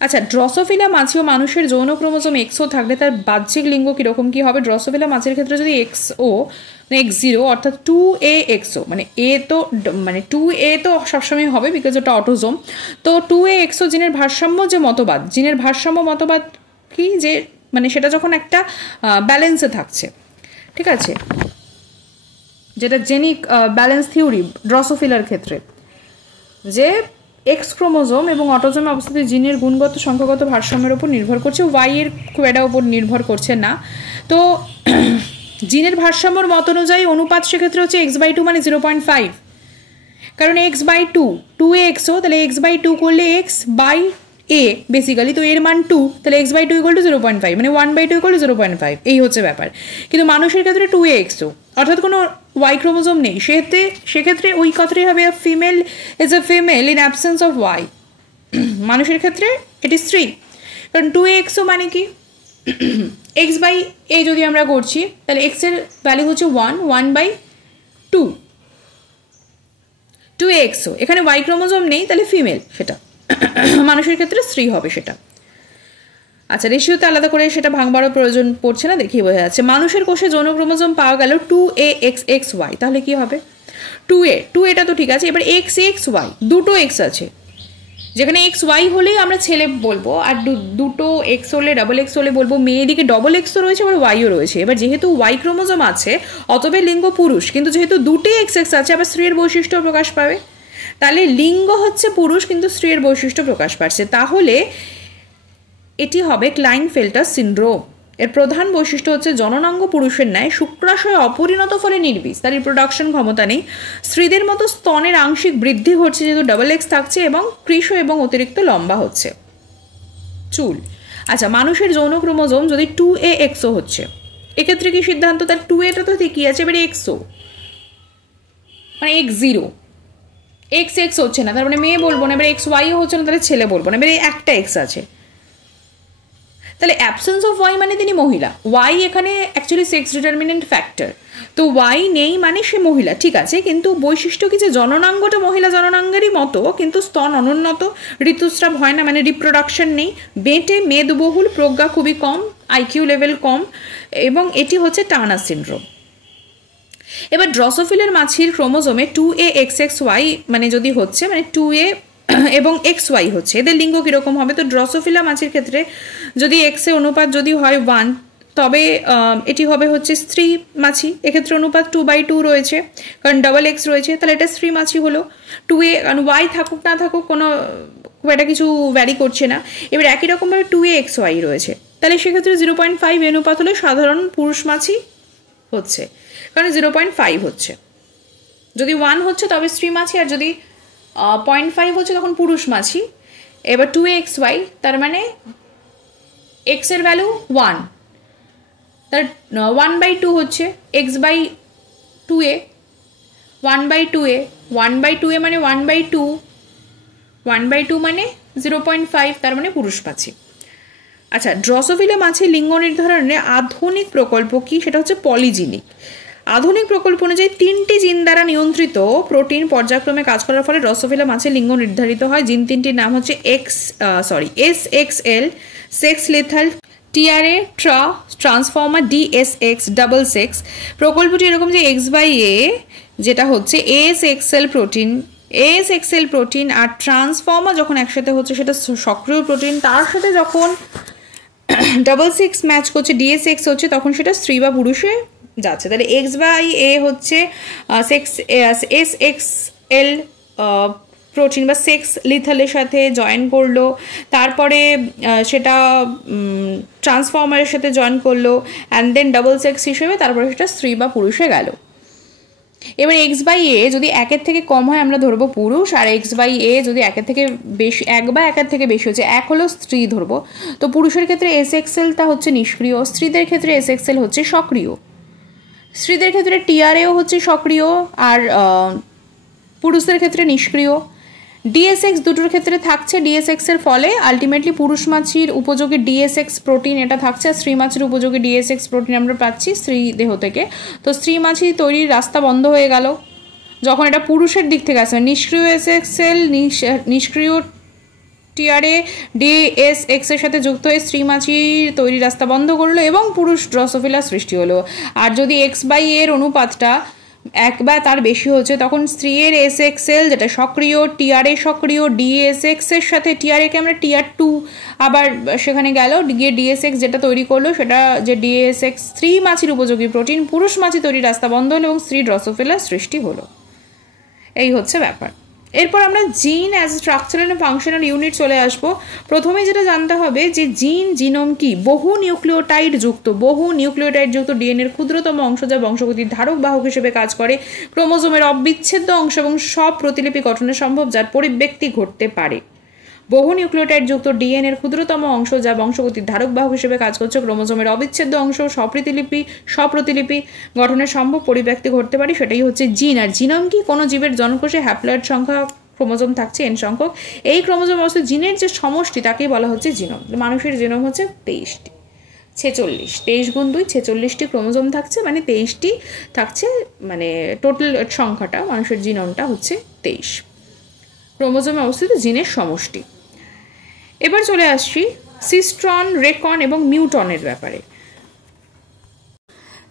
আচ্ছা, ড্রসোফিলা মাছি ও মানুষের যৌন ক্রোমোজোম এক্সও থাকলে তার বাহ্যিক লিঙ্গ কীরকম কী হবে? ড্রসোফিলা মাছির ক্ষেত্রে যদি XO মানে X0 অর্থাৎ 2AXO মানে A তো সবসময় হবে বিকজ ওটা অটোজোম। তো 2AXO জিনের ভারসাম্য যে মতবাদ, জিনের ভারসাম্য মতবাদ কি, যে মানে সেটা যখন একটা ব্যালেন্সে থাকছে, ঠিক আছে, যেটা জেনিক ব্যালেন্স থিওরি ড্রসোফিলার ক্ষেত্রে, যে এক্স ক্রোমোজোম এবং অটোজোমে অবস্থিত জিনের গুণগত সংখ্যাগত ভারসাম্যের উপর নির্ভর করছে, ওয়াই এর খুব একটা উপর নির্ভর করছে না। তো জিনের ভারসাম্যর মত অনুযায়ী অনুপাত সেক্ষেত্রে হচ্ছে X/2 মানে 0.5, কারণ X/2 2AXO, তাহলে X/2 করলে X/A বেসিক্যালি, তো এর মান 2, তাহলে X/2 = 0.5 মানে 1/2 = 0.5, এই হচ্ছে ব্যাপার। কিন্তু মানুষের ক্ষেত্রে 2AXO অর্থাৎ কোনো ওয়াই ক্রোমোজোম নেই, সেক্ষেত্রে ওই কথাটাই হবে female is a female in absence of Y. মানুষের ক্ষেত্রে এটি স্ত্রী, কারণ 2AXO মানে কি X/A যদি আমরা করছি তাহলে X এর ভ্যালু হচ্ছে 1/2 2AXO, এখানে ওয়াই ক্রোমোজোম নেই তাহলে ফিমেল, সেটা মানুষের ক্ষেত্রে স্ত্রী হবে সেটা। আচ্ছা, রেশিওতে আলাদা করে সেটা ভাঙবারও প্রয়োজন পড়ছে না, দেখিয়ে বোঝা যাচ্ছে। মানুষের কোষে যৌন ক্রোমোজোম পাওয়া গেল 2AXXY, তাহলে কি হবে? 2A তো ঠিক আছে, এবার XXY দুটো X আছে, যেখানে XY হলেই আমরা ছেলে বলবো, আর দুটো X হলে ডাবল X হলে বলবো মেয়ে। এদিকে ডবল Xও রয়েছে, আবার ওয়াইও রয়েছে। এবার যেহেতু ওয়াই ক্রোমোজোম আছে অতবে লিঙ্গ পুরুষ, কিন্তু যেহেতু দুটি XX আছে আবার স্ত্রীর বৈশিষ্ট্য প্রকাশ পাবে, তাহলে লিঙ্গ হচ্ছে পুরুষ কিন্তু স্ত্রীর বৈশিষ্ট্য প্রকাশ পাচ্ছে, তাহলে এটি হবে ক্লাইনফেল্টার সিনড্রোম। এর প্রধান বৈশিষ্ট্য হচ্ছে জননাঙ্গ পুরুষের ন্যায় শুক্রাশয় অপরিণত ফলে নির্বিষ, তার রিপ্রোডাকশন ক্ষমতা নেই। স্ত্রীদের মতো স্তনের আংশিক বৃদ্ধি ঘটছে যেহেতু ডাবল X থাকছে, এবং কৃশ এবং অতিরিক্ত লম্বা হচ্ছে চুল। আচ্ছা, মানুষের যৌন ক্রোমোজোম যদি 2AXO হচ্ছে, এক্ষেত্রে কি সিদ্ধান্ত? তার 2A তো ঠিকই আছে, এবারে XO মানে X0 XX হচ্ছে না, তার মানে মেয়ে বলবো না, এবারে XYও হচ্ছে না, তাহলে ছেলে বলবো না, এবারে একটা X আছে, তাহলে অ্যাবসেন্স অফ ওয়াই মানে তিনি মহিলা। ওয়াই এখানে অ্যাকচুয়ালি সেক্স ডিটারমিনেন্ট ফ্যাক্টর, তো ওয়াই নেই মানে সে মহিলা, ঠিক আছে, কিন্তু বৈশিষ্ট্য কি যে জননাঙ্গটা মহিলা জননাঙ্গেরই মতো, কিন্তু স্তন অনুন্নত, ঋতুস্রাব হয় না মানে রিপ্রোডাকশন নেই, বেঁটে মেদবহুল, প্রজ্ঞা খুবই কম, IQ লেভেল কম, এবং এটি হচ্ছে টার্নার সিনড্রোম। এবার ড্রসোফিলার মাছির ক্রোমোজোমে 2AXXY মানে যদি হচ্ছে মানে 2A এবং XY হচ্ছে, এদের লিঙ্গ কীরকম হবে? তো ড্রসোফিলা মাছির ক্ষেত্রে যদি X এ অনুপাত যদি হয় 1, তবে এটি হবে হচ্ছে স্ত্রী মাছি। এক্ষেত্রে অনুপাত 2/2 রয়েছে, কারণ ডাবল X রয়েছে, তাহলে এটা স্ত্রী মাছি হলো। 2A কারণ ওয়াই থাকুক না থাকুক কোনো খুব একটা কিছু ভ্যারি করছে না। এবার একই রকমভাবে 2AXY রয়েছে, তাহলে সেক্ষেত্রে 0.5 অনুপাত হলে সাধারণ পুরুষ মাছি হচ্ছে, কারণ 0.5 হচ্ছে। যদি 1 হচ্ছে তবে স্ত্রী মাছি, আর যদি 0.5 হচ্ছে তখন পুরুষ মাছি। এবার 2AXY তার মানে X এর ভ্যালু 1, তার 1/2 হচ্ছে X/2A 1/2A 1/2A মানে 1/2 1/2 মানে 0.5, তার মানে পুরুষ মাছি। আচ্ছা, ড্রসোফিলা মাছির লিঙ্গ নির্ধারণে আধুনিক প্রকল্প কি? সেটা হচ্ছে পলিজিনিক। আধুনিক প্রকল্প অনুযায়ী 3টি জিন দ্বারা নিয়ন্ত্রিত প্রোটিন পর্যায়ক্রমে কাজ করার ফলে ড্রসোফিলা মাছের লিঙ্গ নির্ধারিত হয়। জিন 3টির নাম হচ্ছে SXL sex lethal, TRA transformer, DSX double sex. প্রকল্পটি এরকম যে X/A যেটা হচ্ছে ASXL প্রোটিন ASXL প্রোটিন আর ট্রান্সফর্মার যখন একসাথে হচ্ছে সেটা সক্রিয় প্রোটিন, তার সাথে যখন ডাবল সিক্স ম্যাচ করছে DSX হচ্ছে তখন সেটা স্ত্রী বা পুরুষে যাচ্ছে। তাহলে X/A হচ্ছে SXL প্রোটিন বা সেক্স লিথালের সাথে জয়েন করলো, তারপরে সেটা ট্রান্সফর্মারের সাথে জয়েন করলো, অ্যান্ড দেন ডাবল সেক্স হিসেবে তারপরে সেটা স্ত্রী বা পুরুষে গেল। এবার X/A যদি একের থেকে কম হয় আমরা ধরবো পুরুষ, আর X/A যদি একের থেকে বেশি, এক বা একের থেকে বেশি হচ্ছে, এক হলো স্ত্রী ধরবো। তো পুরুষের ক্ষেত্রে SXLটা হচ্ছে নিষ্ক্রিয়, স্ত্রীদের ক্ষেত্রে SXL হচ্ছে সক্রিয়। স্ত্রীদের ক্ষেত্রে TRAও হচ্ছে সক্রিয় আর পুরুষদের ক্ষেত্রে নিষ্ক্রিয়। DSX দুটোর ক্ষেত্রে থাকছে, DSX এর ফলে আলটিমেটলি পুরুষ মাছির উপযোগী DSX প্রোটিন এটা থাকছে, আর স্ত্রী মাছির উপযোগী DSX প্রোটিন আমরা পাচ্ছি স্ত্রী দেহ থেকে। তো স্ত্রী মাছি তৈরির রাস্তা বন্ধ হয়ে গেল যখন এটা পুরুষের দিক থেকে আসবে। নিষ্ক্রিয় SXL নিষ্ক্রিয় TRA DSX এর সাথে যুক্ত হয়ে স্ত্রী মাছির তৈরির রাস্তা বন্ধ করলো এবং পুরুষ ড্রসোফিলা সৃষ্টি হলো। আর যদি X/A এর অনুপাতটা এক বা তার বেশি হচ্ছে তখন স্ত্রীর SXL যেটা সক্রিয়, TRA সক্রিয়, DSX এর সাথে TRA কে আমরা TR2 আবার সেখানে গেল, গিয়ে DSX যেটা তৈরি করলো সেটা যে DSX স্ত্রী মাছির উপযোগী প্রোটিন, পুরুষ মাছি তৈরির রাস্তা বন্ধ হলো এবং স্ত্রী ড্রসোফিলা সৃষ্টি হলো। এই হচ্ছে ব্যাপার। এরপর আমরা জিন as structural and functional unit চলে আসবো। প্রথমে যেটা জানতে হবে যে জিনোম কি? বহু নিউক্লিওটাইড যুক্ত ডিএনএর ক্ষুদ্রতম অংশ যা বংশগতির ধারক বাহক হিসেবে কাজ করে, ক্রোমোজোমের অবিচ্ছেদ্য অংশ এবং সব প্রতিলিপি গঠনে সম্ভব যার পরিব্যক্তি ঘটতে পারে। বহু নিউক্লিওটাইড যুক্ত ডিএনএর ক্ষুদ্রতম অংশ যা বংশগতির ধারক বাহক হিসেবে কাজ করছে, ক্রোমোজোমের অবিচ্ছেদ্য অংশ, স্বপ্রতিলিপি গঠনের সম্ভব পরিব্যক্তি ঘটতে পারে, সেটাই হচ্ছে জিন। আর জিনোম কি? কোনো জীবের জনকোষে হ্যাপ্লয়েড সংখ্যা ক্রোমোজোম থাকছে n সংখ্যক, এই ক্রোমোজোম অবস্থা জিনের যে সমষ্টি তাকেই বলা হচ্ছে জিনোম। মানুষের জিনোম হচ্ছে 23টি, 46, 23 গুণ 2 46টি ক্রোমোজোম থাকছে, মানে 23টি থাকছে, মানে টোটাল সংখ্যাটা মানুষের জিনোমটা হচ্ছে 23 ক্রোমোজোমে অবস্থিত জিনের সমষ্টি। এবার চলে আসছি সিস্ট্রন, রেকন এবং মিউটনের ব্যাপারে।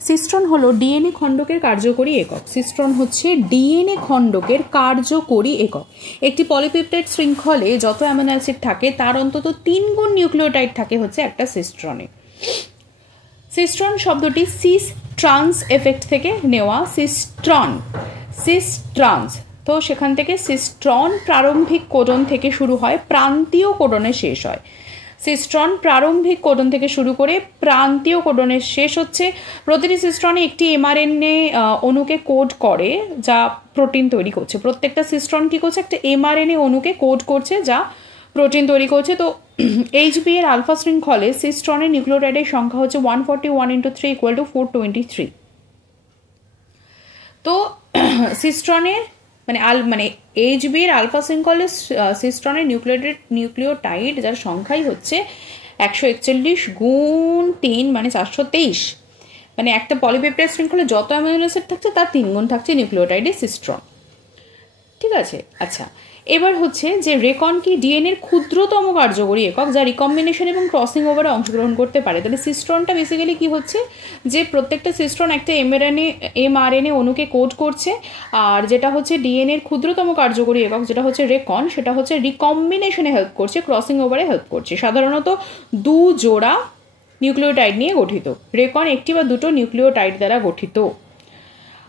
সিস্ট্রন হলো ডিএনএ খণ্ডকের কার্যকরী একক। সিস্ট্রন হচ্ছে ডিএনএ খণ্ডকের কার্যকরী একক। একটি পলিপেপটাইড শৃঙ্খলে যত অ্যামিনো অ্যাসিড থাকে তার অন্তত 3 গুণ নিউক্লিওটাইড থাকে হচ্ছে একটা সিস্ট্রনে। সিস্ট্রন শব্দটি সিস ট্রান্স এফেক্ট থেকে নেওয়া। সিস্ট্রান্স তো সেখান থেকে সিস্ট্রন প্রারম্ভিক কোডন থেকে শুরু হয়, প্রান্তীয় কোডনে শেষ হয়। সিস্ট্রন প্রারম্ভিক কোডন থেকে শুরু করে প্রান্তীয় কোডনে শেষ হচ্ছে। প্রতিটি সিস্ট্রনে একটি এমআরএনএ অণুকে কোড করে যা প্রোটিন তৈরি করছে। প্রত্যেকটা সিস্ট্রন কী করছে? একটা এমআরএনএ অণুকে কোড করছে যা প্রোটিন তৈরি করছে। তো HB এর আলফা শৃঙ্খলে সিস্ট্রনের নিউক্লিওটাইডের সংখ্যা হচ্ছে 141 × 3 = 423। তো সিস্ট্রনের মানে HB এর আলফা শৃঙ্খলে সিস্ট্রনের নিউক্লিওটাইড যার সংখ্যাই হচ্ছে 141 গুণ 3 মানে 423। মানে একটা পলিপেপটাইড শৃঙ্খলে যত অ্যামিনো অ্যাসিড থাকছে তার 3 গুণ থাকছে নিউক্লিওটাইডে সিস্ট্রন। ঠিক আছে, আচ্ছা এবার হচ্ছে যে রেকন কি? ডিএনএর ক্ষুদ্রতম কার্যকরী একক যা রিকম্বিনেশন এবং ক্রসিং ওভারে অংশগ্রহণ করতে পারে। তাহলে সিস্ট্রনটা বেসিক্যালি কি হচ্ছে যে প্রত্যেকটা সিস্ট্রন একটা এমআরএনএ অণুকে কোড করছে, আর যেটা হচ্ছে ডিএনএর ক্ষুদ্রতম কার্যকরী একক যেটা হচ্ছে রেকন, সেটা হচ্ছে রিকম্বিনেশনে হেল্প করছে, ক্রসিং ওভারে হেল্প করছে। সাধারণত 2 জোড়া নিউক্লিওটাইড নিয়ে গঠিত। রেকন একটি বা দুটো নিউক্লিওটাইড দ্বারা গঠিত।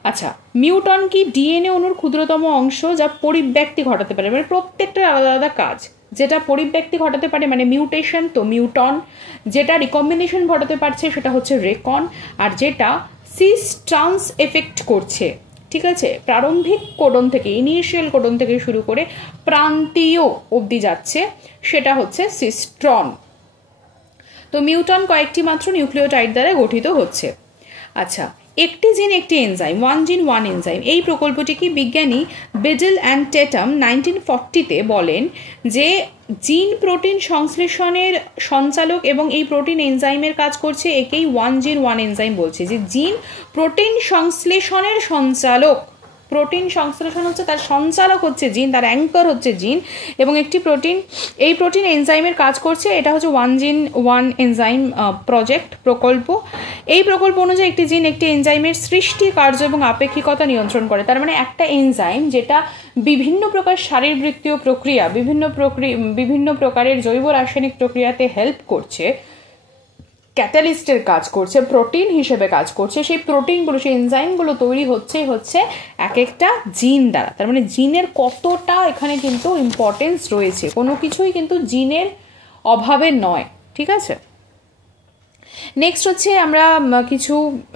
আচ্ছা, মিউটন কি? ডিএনএ অণুর ক্ষুদ্রতম অংশ যা পরিব্যক্তি ঘটাতে পারে, মানে প্রত্যেকটা আলাদা আলাদা কাজ। যেটা পরিব্যক্তি ঘটাতে পারে মানে মিউটেশন, তো মিউটন। যেটা রিকম্বিনেশন ঘটাতে পারছে সেটা হচ্ছে রেকন। আর যেটা সিস ট্রান্স এফেক্ট করছে, ঠিক আছে, প্রারম্ভিক কোডন থেকে, ইনিশিয়াল কোডন থেকে শুরু করে প্রান্তীয় অবধি যাচ্ছে, সেটা হচ্ছে সিস্ট্রন। তো মিউটন কয়েকটি মাত্র নিউক্লিওটাইড দ্বারা গঠিত হচ্ছে। আচ্ছা, একটি জিন একটি এনজাইম, 1 জিন 1 এনজাইম, এই প্রকল্পটি কি বিজ্ঞানী বেডেল অ্যান্ড টেটাম 1940-তে বলেন যে জিন প্রোটিন সংশ্লেষণের সঞ্চালক এবং এই প্রোটিন এনজাইমের কাজ করছে, একেই 1 জিন 1 এনজাইম বলছে। যে জিন প্রোটিন সংশ্লেষণের সঞ্চালক প্রোটিন সংশ্লেষণ হচ্ছে, তার সঞ্চালক হচ্ছে জিন, তার অ্যাঙ্কর হচ্ছে জিন, এবং একটি প্রোটিন, এই প্রোটিন এনজাইমের কাজ করছে। এটা হচ্ছে ওয়ান জিন ওয়ান এনজাইম প্রকল্প। এই প্রকল্প অনুযায়ী একটি জিন একটি এনজাইমের সৃষ্টি, কার্য এবং আপেক্ষিকতা নিয়ন্ত্রণ করে। তার মানে একটা এনজাইম যেটা বিভিন্ন প্রকার শারীরবৃত্তীয় প্রক্রিয়া, বিভিন্ন প্রকারের জৈব রাসায়নিক প্রক্রিয়াতে হেল্প করছে, ক্যাটালিস্টের কাজ করছে, প্রোটিন হিসেবে কাজ করছে, সেই প্রোটিনগুলো, সেই এনজাইমগুলো তৈরি হচ্ছে এক একটা জিন দ্বারা। তার মানে জিনের কতটা এখানে কিন্তু ইম্পর্টেন্স রয়েছে, কোনো কিছুই কিন্তু জিনের অভাবে নয়, ঠিক আছে। নেক্সট হচ্ছে আমরা কিছু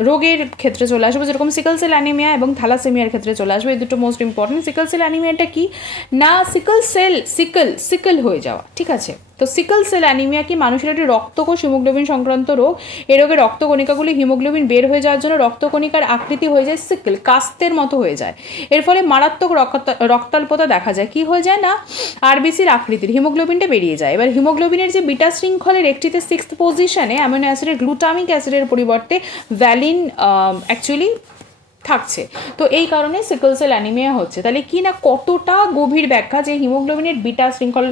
রোগের ক্ষেত্রে চলে আসবো, যেরকম সিকল সেল অ্যানিমিয়া এবং থ্যালাসেমিয়ার ক্ষেত্রে চলে আসবো। এই দুটো মোস্ট ইম্পর্টেন্ট। সিকল সেল অ্যানিমিয়াটা কি না, সিকল হয়ে যাওয়া, ঠিক আছে। তো সিকল সেল অ্যানিমিয়া কি, মানুষের একটি রক্তকোষ হিমোগ্লোবিন সংক্রান্ত রোগ। এই রোগে রক্তকণিকাগুলি হিমোগ্লোবিন বের হয়ে যাওয়ার জন্য রক্তকণিকার আকৃতি হয়ে যায় সিকল, কাস্তের মতো হয়ে যায়। এর ফলে মারাত্মক রক্তাল্পতা দেখা যায়। কি হয়ে যায় না, আরবিসির আকৃতির হিমোগ্লোবিনটা বেরিয়ে যায়। এবার হিমোগ্লোবিনের যে বিটা শৃঙ্খলের একটিতে 6th পজিশনে অ্যামিনো অ্যাসিডের গ্লুটামিক অ্যাসিডের পরিবর্তে ভ্যালিন অ্যাকচুয়ালি থাকছে। তো এই কারণে সিকল সেল অ্যানিমিয়া হচ্ছে। তাহলে কি না, কতটা গভীর ব্যাখ্যা যে হিমোগ্লোবিনের বিটা শৃঙ্খল,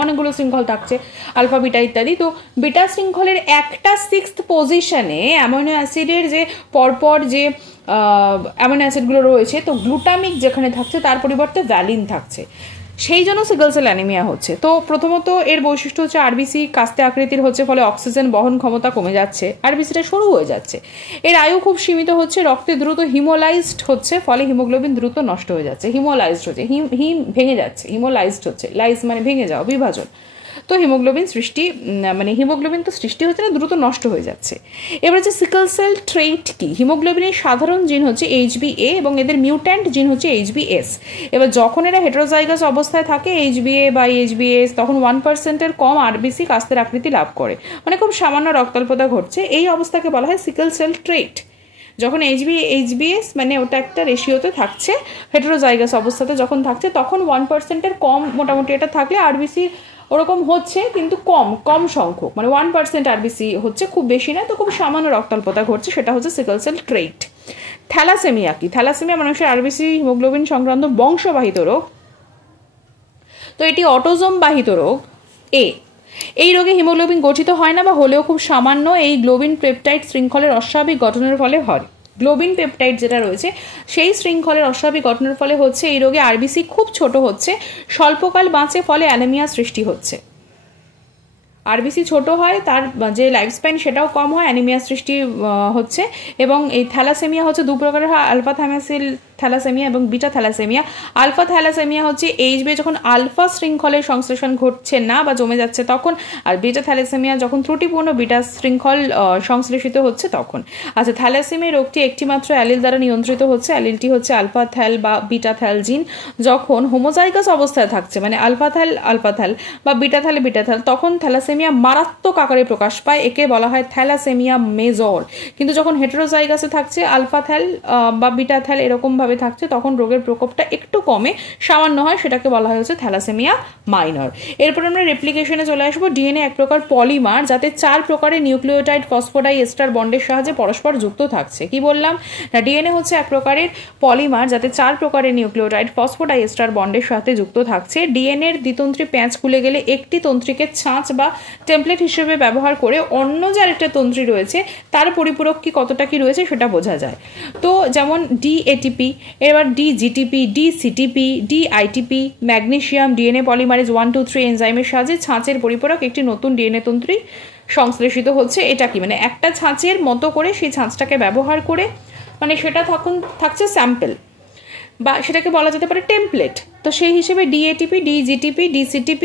অনেকগুলো শৃঙ্খল থাকছে, আলফা বিটা ইত্যাদি। তো বিটা শৃঙ্খলের একটা 6th পজিশনে অ্যামিনো অ্যাসিডের যে পরপর যে অ্যামিনো অ্যাসিডগুলো রয়েছে, তো গ্লুটামিক যেখানে থাকছে তার পরিবর্তে ভ্যালিন থাকছে, সেই জন্য সিকল সেল অ্যানিমিয়া হচ্ছে। তো প্রথমত এর বৈশিষ্ট্য হচ্ছে আরবিসি কাস্তে আকৃতির হচ্ছে, ফলে অক্সিজেন বহন ক্ষমতা কমে যাচ্ছে, আরবিসিটা সরু হয়ে যাচ্ছে। এর আয়ু খুব সীমিত হচ্ছে, রক্তে দ্রুত হিমোলাইজড হচ্ছে, ফলে হিমোগ্লোবিন দ্রুত নষ্ট হয়ে যাচ্ছে। হিমোলাইজড হচ্ছে, হিম ভেঙে যাচ্ছে, হিমোলাইজড হচ্ছে, লাইজ মানে ভেঙে যাওয়া, বিভাজন। তো হিমোগ্লোবিন তো সৃষ্টি হচ্ছে না, দ্রুত নষ্ট হয়ে যাচ্ছে। এবার হচ্ছে সিকল সেল ট্রেইট কি, হিমোগ্লোবিনের সাধারণ জিন হচ্ছে HbA এবং এদের মিউট্যান্ট জিন হচ্ছে HbS। এবার যখন এরা হেটেরোজাইগাস অবস্থায় থাকে HbA বা HbS, তখন 1%-এর কম আরবিসি কাস্তের আকৃতি লাভ করে, মানে খুব সামান্য রক্তাল্পতা ঘটছে। এই অবস্থাকে বলা হয় সিকল সেল ট্রেইট। যখন HbS মানে ওটা একটা রেশিওতে থাকছে, হেটেরোজাইগাস অবস্থাতে যখন থাকছে, তখন 1%-এর কম মোটামুটি এটা থাকলে আরবিসি ওরকম হচ্ছে, কিন্তু কম সংখ্যক, মানে 1% আরবিসি হচ্ছে, খুব বেশি না, তো খুব সামান্য রক্তাল্পতা ঘটছে, সেটা হচ্ছে সিকল সেল ট্রেইট। থ্যালাসেমিয়া কি, থ্যালাসেমিয়া মানুষের আরবিসি হিমোগ্লোবিন সংক্রান্ত বংশবাহিত রোগ। তো এটি অটোজোম বাহিত রোগ। এই রোগে হিমোগ্লোবিন গঠিত হয় না বা হলেও খুব সামান্য। এই গ্লোবিন পেপটাইড শৃঙ্খলের অস্বাভাবিক গঠনের ফলে হয়। গ্লোবিন পেপটাইড যেটা রয়েছে সেই শৃঙ্খলের অস্বাভাবিক গঠনের ফলে হচ্ছে এই রোগে আরবিসি খুব ছোট হচ্ছে, স্বল্পকাল বাঁচে, ফলে অ্যানিমিয়া সৃষ্টি হচ্ছে। আরবিসি ছোট হয়, তার যে লাইফ স্প্যান সেটাও কম হয়, অ্যানিমিয়া সৃষ্টি হচ্ছে। এবং এই থ্যালাসেমিয়া হচ্ছে দু প্রকারের হয়, আলফা থ্যালাসেমিয়া এবং বিটা থ্যালাসেমিয়া। আলফা থ্যালাসেমিয়া হচ্ছে HbA যখন আলফা শৃঙ্খলের সংশ্লেষণ ঘটছে না বা জমে যাচ্ছে তখন, আর বিটা থ্যালাসেমিয়া যখন ত্রুটিপূর্ণ বিটা শৃঙ্খল সংশ্লেষিত হচ্ছে তখন। আচ্ছা, থ্যালাসেমিয়া রোগটি একটিমাত্র অ্যালিল দ্বারা নিয়ন্ত্রিত হচ্ছে, অ্যালিলটি হচ্ছে আলফা থ্যাল বা বিটা থ্যাল জিন। যখন হোমোজাইগাস অবস্থায় থাকছে, মানে আলফা থ্যাল বা বিটা থ্যাল, তখন থ্যালাসেমিয়া মারাত্মক আকারে প্রকাশ পায়, একে বলা হয় থ্যালাসেমিয়া মেজর। কিন্তু যখন হেটেরোজাইগাসে থাকছে, আলফা থ্যাল বা বিটা থ্যাল এরকম ভাবে থাকছে, তখন রোগের প্রকোপটা একটু কমে, সামান্য হয়, সেটাকে বলা হয় হচ্ছে থ্যালাসেমিয়া মাইনর। এরপর আমরা রেপ্লিকেশনে চলে আসবো। ডিএনএ এক প্রকার পলিমার, যাতে 4 প্রকারের নিউক্লিওটাইড ফসফোডাইএস্টার বন্ডের সাহায্যে পরস্পর যুক্ত থাকছে। কি বললাম না, ডিএনএ হচ্ছে এক প্রকারের পলিমার, যাতে 4 প্রকারের নিউক্লিওটাইড ফসফোডাইএস্টার বন্ডের সাথে যুক্ত থাকছে। ডিএনএর দ্বিতন্ত্রী প্যাঁচ খুলে গেলে একটি তন্ত্রীকে ছাঁচ বা টেমপ্লেট হিসেবে ব্যবহার করে অন্য যে আরেকটা তন্ত্রী রয়েছে তার পরিপূরক কি কতটা কি রয়েছে সেটা বোঝা যায়। তো যেমন DATP, এবার DGTP, DCTP, DITP, magnesium DNA polymerase 1, 2, 3 এনজাইমের সাহায্যে ছাঁচের পরিপূরক একটি নতুন ডিএনএ তন্ত্রী সংশ্লেষিত হচ্ছে। এটা কি, মানে একটা ছাঁচের মতো করে সেই ছাঁচটাকে ব্যবহার করে, মানে সেটা তখন থাকছে স্যাম্পল বা সেটাকে বলা যেতে পারে টেমপ্লেট। তো সেই হিসেবে DATP, DGTP, DCTP,